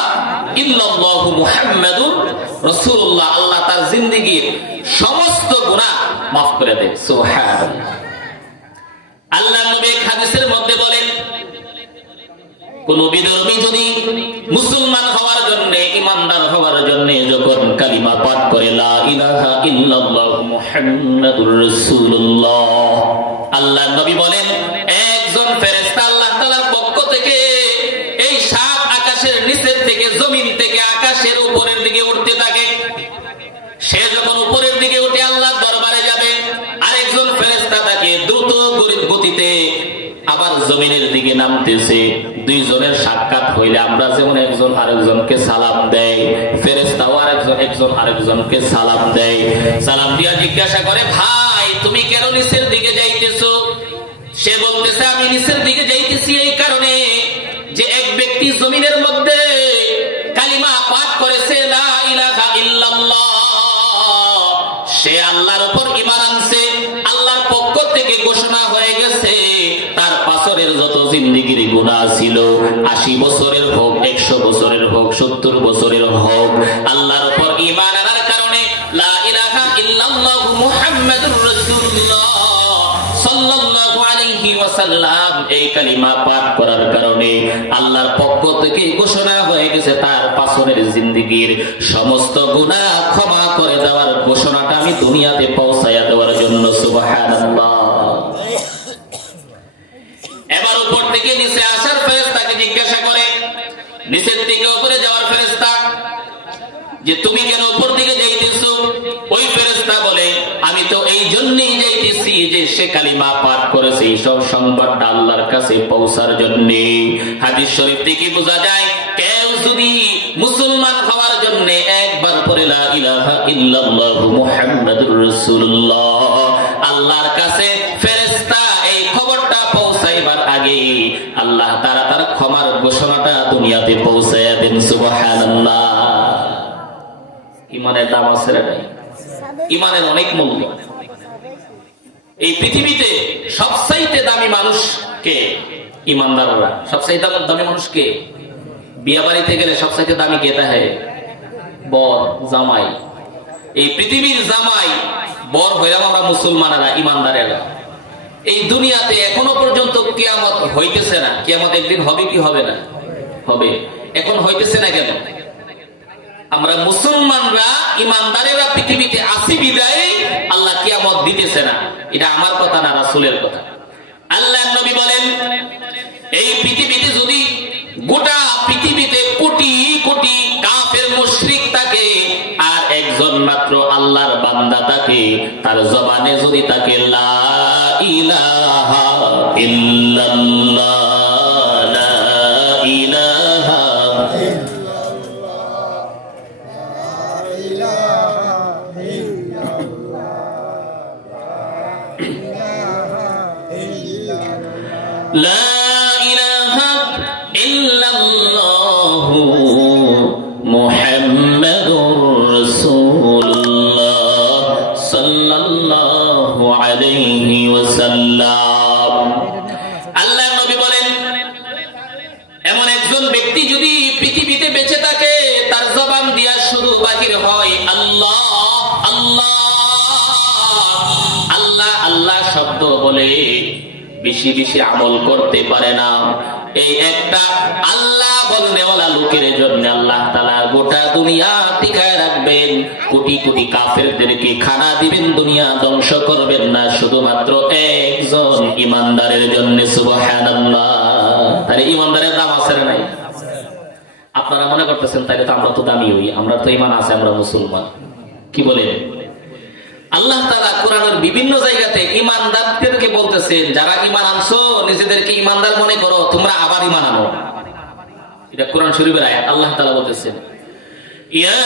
ইল্লাল্লাহু মুহাম্মাদুর রাসূলুল্লাহ, আল্লাহ তার জিন্দেগীর সমস্ত গুনাহ মাফ করে দেয়। সুবহানাল্লাহ। আল্লাহ নবী হাদিসের মধ্যে বলেন, কোন বিধর্মী যদি মুসলমান হওয়ার জন্য, ইমানদার হওয়ার জন্য যখন কালিমা পাঠ করে লা ইলাহা ইল্লাল্লাহু মুহাম্মাদুর রাসূলুল্লাহ, আল্লাহ নবী বলেন একজন ফেরেশতা আল্লাহ তাআলার পক্ষ থেকে এই সাত আকাশের নিচের থেকে, জমিন থেকে আকাশের উপরের দিকে উঠতে থাকে। সে যখন উপরের দিকে উঠে আল্লাহর দরবারে যাবে, আরেকজন ফেরেশতা তাকে দ্রুত গতিতে আবার জমিনের দিকে নামতেছে। দুইজনের সাক্ষাৎ হইলে আমরা যেমন একজন আরেকজনকে সালাম দেয়, ফেরেশতাও একজন আরেকজনকে সালাম দেয়। সালাম দিয়া জিজ্ঞাসা করে, ভাই তুমি কেন নিচের দিকে যাইতেছো? সে বলতেছে, আমি নিচের দিকে যাইতেছি এই কারণে যে এক ব্যক্তি জমিনের মধ্যে কালিমা পাঠ করেছে, লা ইলাহা ইল্লাল্লাহ। সে আল্লাহর উপর ঈমান আনছে, আল্লাহর পক্ষ থেকে ঘোষণা হয়ে গেছে তার পাছরের যত জিন্দেগির গুনাহ ছিল, 80 বছরের হোক, 100 বছরের হোক, 70 বছরের হোক, আল্লাহর উপর ঈমান আনার কারণে লা ইলাহা ইল্লাল্লাহ মুহাম্মাদুর রাসূলুল্লাহ সাল্লাল্লাহু আলাইহি ওয়াসাল্লাম এই কালিমা পাঠ করার কারণে আল্লাহর পক্ষ থেকে ঘোষণা হয়ে গেছে তার পাছরের জিন্দেগির সমস্ত গুনাহ ক্ষমা করে দেওয়ার ঘোষণাটা আমি দুনিয়াতে পৌঁছায়া দেওয়ার জন্য। সুবহানাল্লাহ। এবার উপর থেকে নিচে আসার ফেরেশতাকে জিজ্ঞাসা করে, নিচের থেকে উপরে যাওয়ার ফেরেশতা, যে তুমি কেন উপর দিকে যাইতেছো? ওই ফেরেশতা বলে, আমি তো এই জন্যই যাইতেছি যে সে কালিমা পাঠ করেছে, এই সব সংবাদটা আল্লাহর কাছে পৌঁছার জন্য। হাদিস শরীফ থেকে বোঝা যায়, কেউ যদি মুসলমান হওয়ার জন্য একবার পড়ে লা ইলাহা ইল্লাল্লাহ মুহাম্মাদুর রাসূলুল্লাহ, আল্লাহর কাছে ফেরেশতা এই খবরটা পৌঁছাইবার আগে আল্লাহ তাআলা তার ক্ষমার ঘোষণাটা দুনিয়াতে পৌঁছায়া দেন। সুবহানাল্লাহ। ইমানের দাম আছে না নাই? ইমানের অনেক মূল্য। এই পৃথিবীতে সবচাইতে দামি মানুষ কে? ইমানদাররা। সবচাইতে দামি মানুষ কে? বিয়া বাড়িতে গেলে সবচাইতে দামি কে থাকে? বর, জামাই। এই পৃথিবীর জামাই বর হইলাম আমরা মুসলমানেরা, ইমানদারেরা। এই দুনিয়াতে এখনো পর্যন্ত কিয়ামত হইতেছে না। কিয়ামত একদিন হবে কি হবে না? হবে। এখন হইতেছে না কেন? আমরা মুসলমানরা, ইমানদারেরা পৃথিবীতে আসি বিদায় আল্লাহ কিয়ামত দিতেছে না। এটা আমার কথা না, রাসূলের কথা। আল্লাহর নবী বলেন, এই পৃথিবীতে যদি গোটা পৃথিবীতে কোটি কোটি কাফের মুশরিক থাকে আর একজন মাত্র আল্লাহর বান্দা থাকে, তার জবানে যদি তাকে লা ইলাহা ইল্লাল্লাহ, লা ইলাহা লা ইলাহা ইল্লাল্লাহ মুহাম্মাদুর রাসূলুল্লাহ সাল্লাল্লাহু আলাইহি ওয়াসাল্লাম। আল্লাহর নবী বলেন, এমন একজন ব্যক্তি যদি পৃথিবীতে বেঁচে থাকে, তার জবান দিয়া শুধু বাহির হয় আল্লাহ আল্লাহ আল্লাহ আল্লাহ শব্দ বলে, বেশি বেশি আমল করতে পারে না, এই একটা আল্লাহ বলনেওয়ালা লোকের জন্য আল্লাহ তাআলা গোটা দুনিয়া টিকায় রাখবেন। কোটি কোটি কাফেরদেরকে খানা দিবেন, দুনিয়া ধ্বংস করবেন না, শুধুমাত্র একজন ইমানদারের জন্য। সুবহানাল্লাহ। তাহলে ইমানদারের দাম আছে না নাই? আপনারা মনে করতেছেন তাইলে তো আমরা তো দামি হই, আমরা তো ঈমান আছে, আমরা মুসলমান। কি বলেন? আল্লাহ তাআলা কোরআনের বিভিন্ন জায়গাতে ঈমানদারদেরকে বলতেছেন, যারা ঈমান আনছো নিজেদেরকে ঈমানদার মনে করো, তোমরা আবার ঈমান আনো। এটা কোরআন শরীফের আয়াত। আল্লাহ তাআলা বলতেছেন, ইয়া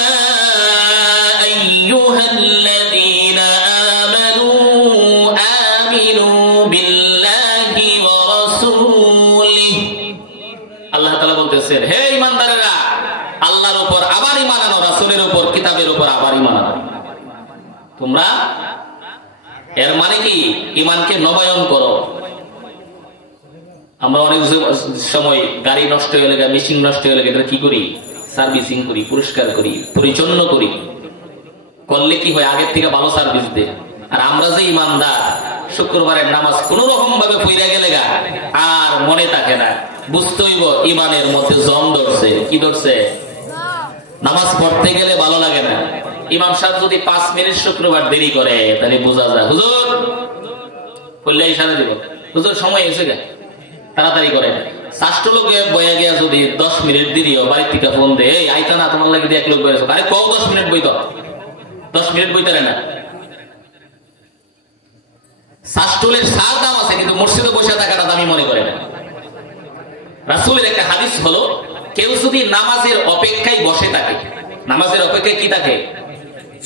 আইয়ুহাল্লাযীনা আমানু আমিনু বিল্লাহি ওয়া রাসূলিহি। আল্লাহ তাআলা বলতেছেন, হে ঈমানদারেরা, আল্লাহর উপর আবার ঈমান আনো, রাসূলের উপর, কিতাবের উপর আবার ঈমান আনো। তোমরা এর মানে কি? ঈমানকে নবায়ন করো। আমরা অনেক সময় গাড়ি নষ্ট হয়ে গেলে, মেশিন নষ্ট হয়ে গেলে এটা কি করি? সার্ভিসিং করি, পরিষ্কার করি, পরিচ্ছন্ন করি। করলে কি হয়? আগের থেকে ভালো সার্ভিস দেয়। আর আমরা যে ঈমানদার, শুক্রবারের নামাজ কোন রকম ভাবে পইরা গেলে গা আর মনে থাকে না। বুঝতে হইব ঈমানের মধ্যে জং ধরছে। কি ধরছে? নামাজ পড়তে গেলে ভালো লাগে না। ইমাম সাহেব যদি 5 মিনিট শুক্রবার দেরি করে, তাহলে বোঝা যায় হুজুর বললে ইশারা দিব, হুজুর সময় এসে গে, তাড়াতাড়ি করেন। ষষ্ঠ লোকে বয়ে গিয়া যদি 10 মিনিট দেরিও, বাড়ি থেকে ফোন দে, এই আইতা না, তোমার লাগে এক লোক বয়েছে, আরে কম 10 মিনিট বই, 10 মিনিট বইতে না। শাস্টুলের সার দাম আছে, কিন্তু মসজিদে বসে থাকাটা দামি মনে করে না। রাসূলের একটা হাদিস হলো, কেউ যদি নামাজের অপেক্ষায় বসে থাকে, নামাজের অপেক্ষায় কি থাকে?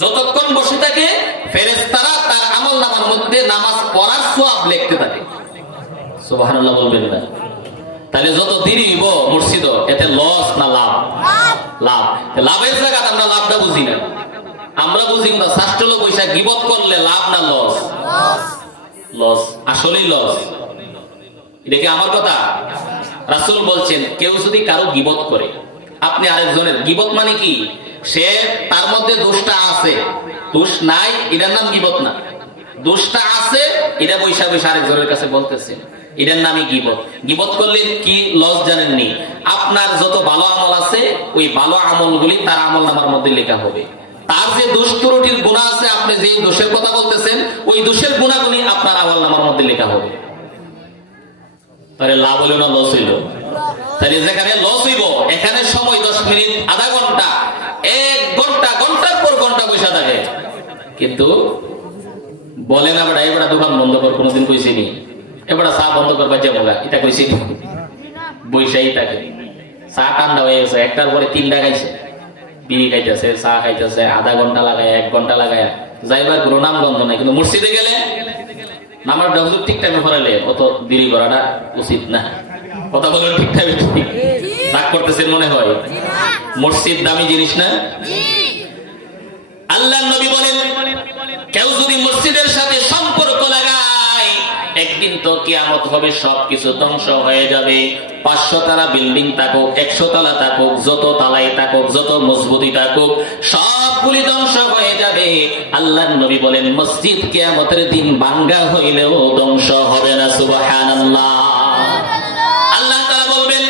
যতক্ষণ বসে থাকে ফেরেশতারা তার আমলনামার মধ্যে নামাজ পড়ার সওয়াব লিখতে থাকে। সুবহানাল্লাহ বলবেন না? তাহলে যত দেরি হইব মসজিদ, এতে লস না লাভ? লাভ। লাভের জায়গাটা আমরা লাভটা বুঝি না। আমরা বুঝি না শাস্ত্রল পয়সা গীবত করলে লাভ না লস? লস, আসলেই লস। এটা কি আমার কথা? রাসূল বলছেন, কেউ যদি কারো গীবত করে, আপনি আরেকজনের গীবত মানে কি? সে তার মধ্যে দোষটা আছে, দোষ নাই এটার নাম গীবত না। দোষটা আছে এটা বৈশা বৈশা আরেকজনের কাছে বলতেছেন, এটার নামই গীবত। গীবত করলে কি লস জানেননি? আপনার যত ভালো আমল আছে ওই ভালো আমলগুলি তার আমলনামার মধ্যে লেখা হবে। তার যে দোষ ত্রুটির গুনাহ আছে, আপনি যে দোষের কথা বলতেছেন ওই দোষের গুনাহগুলি আপনার আমলনামার মধ্যে লেখা হবে। তাহলে লাভ হইল না লস হইল? তাহলে যেখানে লস হইব এখানে সময় 10 মিনিট, আধা ঘন্টা, 1 ঘন্টা, ঘন্টার পর ঘন্টা বসে থাকে, কিন্তু বলে না বেটা এবার দোকান বন্ধ কর, কোনোদিন কইছি নি এবার চা বন্ধ করবা যাবো গা, এটা কইছি বৈশাই থাকে। চা ঠান্ডা হয়ে গেছে, একটার পরে 3টা খাইছে, বিড়ি খাইতেছে, চা খাইতেছে, আধা ঘন্টা লাগায়, 1 ঘন্টা লাগায়, যাইবার কোনো নাম গন্ধ নাই। কিন্তু মসজিদে গেলে নামাজটা হুজুর ঠিক টাইমে পড়াইলে অত দেরি করাটা উচিত না। কথা বলেন ঠিক টাইমে? ঠিক রাগ করতেছেন মনে হয়? মসজিদ দামি জিনিস না? আল্লাহর নবী বলেন, কেউ যদি মসজিদের সাথে সম্পর্ক লাগায় একদিন তো কিয়ামত হবে, সবকিছু ধ্বংস হয়ে যাবে। 500 তলা বিল্ডিং থাকুক, 100 তলা থাকুক, যত তালাই থাকুক, যত মজবুতি থাকুক, সবগুলি ধ্বংস হয়ে যাবে। আল্লাহর নবী বলেন, মসজিদ কিয়ামতের দিন ভাঙ্গা হইলেও ধ্বংস হবে না। সুবহানাল্লাহ। আল্লাহ তাআলা বলবেন,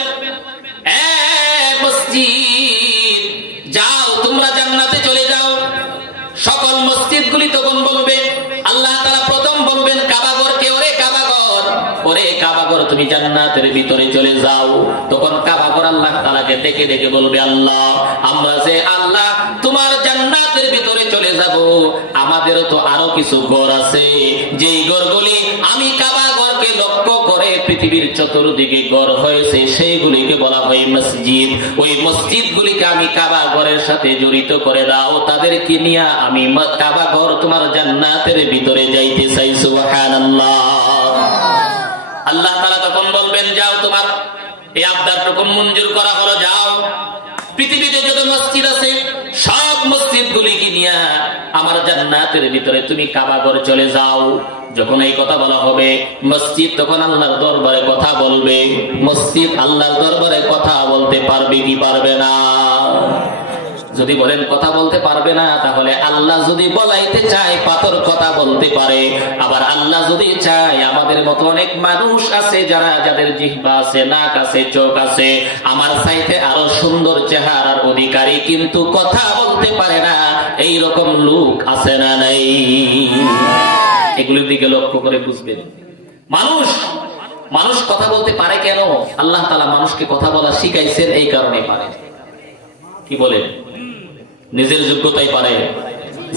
এ মসজিদ যাও, তোমরা জান্নাতে চলে যাও। সকল মসজিদগুলি তখন বলবে, আল্লাহ তাআলা প্রথম বলবেন কাবাঘরকে, ওরে কাবাঘর, ওরে কাবাঘর তুমি জান্নাতের ভিতরে চলে যাও। তখন কাবাঘর আল্লাহ তাআলাকে দেখে দেখে বলবে, আল্লাহ আমরা যে আল্লাহ তোমার জান্নাতের ভিতরে চলে যাব, আমাদেরও তো আরো কিছু ঘর আছে, যেই ঘরগুলি আমি কাবাঘরকে লক্ষ্য করে পৃথিবীর চতুর্দিকে ঘর হয়েছে, সেইগুলিকে বলা হয় মসজিদ। ওই মসজিদগুলিকে আমি কাবাঘরের সাথে জড়িত করে দাও, তাদেরকে নিয়ে আমি কাবাঘর তোমার জান্নাতের ভিতরে যাইতে চাই। সুবহানাল্লাহ। আল্লাহ তাআলা তখন বলবেন, যাও তোমার এই আবদারটুকু মঞ্জুর করা হলো, যাও পৃথিবীতে যত মসজিদ আছে সব মসজিদগুলিকে নিয়ে আমার জান্নাতের ভিতরে তুমি কাবাঘর চলে যাও। যখন এই কথা বলা হবে, মসজিদ তখন আল্লাহর দরবারে কথা বলবে। মসজিদ আল্লাহর দরবারে কথা বলতে পারবে কি পারবে না? যদি বলেন কথা বলতে পারবে না, তাহলে আল্লাহ যদি বলাইতে চায় পাথর কথা বলতে পারে। আবার আল্লাহ যদি চায়, আমাদের মতো অনেক মানুষ আছে যাদের জিহ্বা আছে, নাক আছে, চোখ আছে, আমার চাইতে আরো সুন্দর চেহারার অধিকারী, কিন্তু কথা বলতে পারে না। এই রকম লোক আছে না নাই? এগুলোর দিকে লক্ষ্য করে বুঝবেন। মানুষ কথা বলতে পারে কেন? আল্লাহ তাআলা মানুষকে কথা বলা শিখাইছেন, এই কারণে পারে। কি বলেন? নিজের যোগ্যতাই পারে।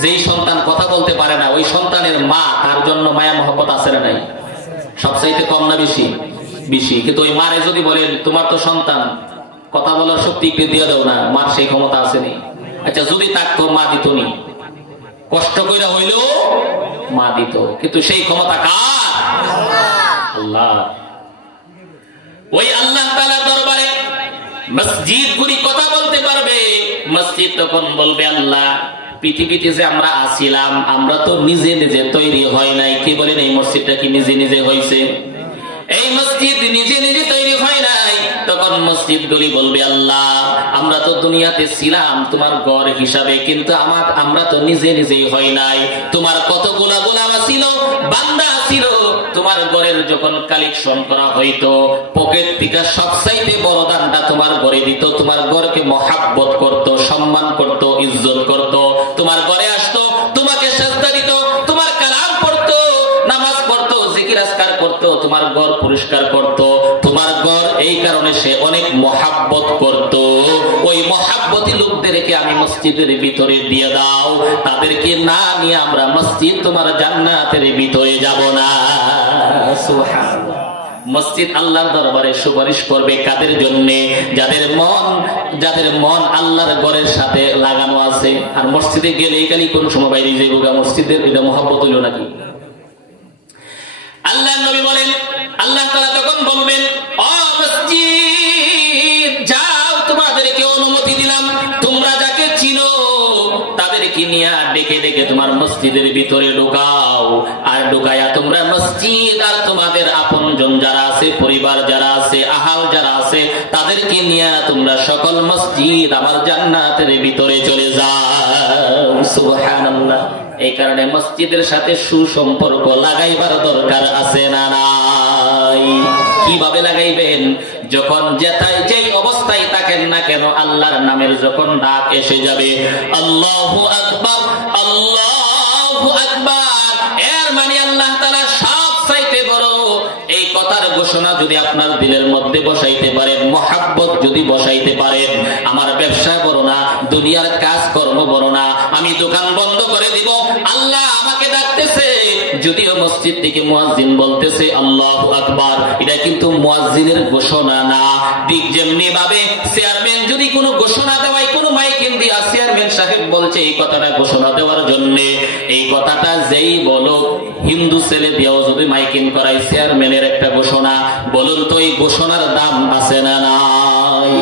যেই সন্তান কথা বলতে পারে না, ওই সন্তানের মা তার জন্য মায়া মহব্বত আছে না নাই? সবচাইতে কম না বেশি? বেশি। কিন্তু ওই মারে যদি বলেন, তোমার তো সন্তান, কথা বলার শক্তি একটু দিয়ে দাও না, মার সেই ক্ষমতা আসেনি। আচ্ছা, যদি থাকতো মা দিত নি, কষ্ট কইরা হইলেও মা দিত, কিন্তু সেই ক্ষমতা কার? আল্লাহ। ওই আল্লাহ তাআলার দরবারে মসজিদগুলি কথা বলতে পারবে। মসজিদ তখন বলবে, আল্লাহ পৃথিবীতে যে আমরা আসিলাম, আমরা তো নিজে নিজে তৈরি হয় নাই। কি বলেন, এই মসজিদটা কি নিজে নিজে হয়েছে? এই মসজিদ নিজে নিজে তৈরি হয় নাই। তখন মসজিদগুলি বলবে, আল্লাহ আমরা তো দুনিয়াতে ছিলাম তোমার ঘর হিসাবে, কিন্তু আমরা তো নিজে নিজেই হয় নাই। তোমার কতগুলা গোলাম ছিল, বান্দা ছিল, তোমার ঘরের যখন কালেকশন করা হইতো, পকেট থেকে সবচাইতে বড় দানটা তোমার ঘরে দিত। তোমার ঘরকে মহাব্বত করত, সম্মান করত, ইজ্জত করত। তোমার ঘরে আসতো, তোমাকে সাজদা দিত, তোমার কালাম পড়তো, নামাজ পড়তো, জিকির আজকার করতো, তোমার ঘর পরিষ্কার করতো। তোমার ঘর এই কারণে সে অনেক মহাব্বত করত। ওই মহাব্বতের লোকদেরকে আমি মসজিদের ভিতরে দিয়ে দাও, তাদেরকে না নিয়ে আমরা মসজিদ তোমার জান্নাতের ভিতরে যাব না। সুবহানাল্লাহ। মসজিদ আল্লাহর দরবারে সুপারিশ করবে কাদের জন্য? যাদের মন আল্লাহর ঘরের সাথে লাগানো আছে। আর মসজিদে গেলে খালি কোন সময় বাইরে যাইব, মসজিদের এটা মহব্বত হইল নাকি? আল্লাহর নবী বলেন, আল্লাহ তাআলা তখন বলবেন, ও মসজিদ যাও, তোমাদেরকে অনুমতি দিলাম, তোমরা যাকে চিনো তাদেরকে নিয়ে ডেকে ডেকে তোমার মসজিদের ভিতরে ঢুকাও। আর ঢুকায়া তোমরা মসজিদ আর তোমাদের আপনজন যারা আছে, পরিবার যারা আছে, আহাল যারা আছে, তাদেরকে নিয়ে তোমরা সকল মসজিদ আমার জান্নাতের ভিতরে চলে যাও। সুবহানাল্লাহ। এই কারণে মসজিদের সাথে সুসম্পর্ক লাগাইবার দরকার আছে না নাই? কিভাবে লাগাইবেন? যখন যেই অবস্থায় থাকেন না কেন, আল্লাহর নামের যখন ডাক এসে যাবে, আল্লাহু আকবার, আল্লাহু আকবার, এর মানে আল্লাহ তাআলা সব চাইতে বড়। এই কথার ঘোষণা যদি আপনার দিলের মধ্যে বসাইতে পারেন, মহাব্বত যদি বসাইতে পারেন, আমার ব্যবসা বড় না, দুনিয়ার কাজ কর্ম বড় না, আমি দোকান বন্ধ করে দিব, আল্লাহ আমাকে ডাকতেছে, যদিও মসজিদ থেকে মুয়াজ্জিন বলতেছে আল্লাহু আকবার, এটা কিন্তু মুয়াজ্জিনের ঘোষণা না। ঠিক যেমনি ভাবে চেয়ারম্যান যদি কোনো ঘোষণা দেওয়ায় কোনো মাইকিং দিয়া চেয়ারম্যান সাহেব বলছে এই কথাটা ঘোষণা দেওয়ার জন্য, এই কথাটা যেই বলো, হিন্দু ছেলে দিয়েও যদি মাইকিং করায় চেয়ারম্যানের একটা ঘোষণা, বলুন তো এই ঘোষণার দাম আছে না নাই?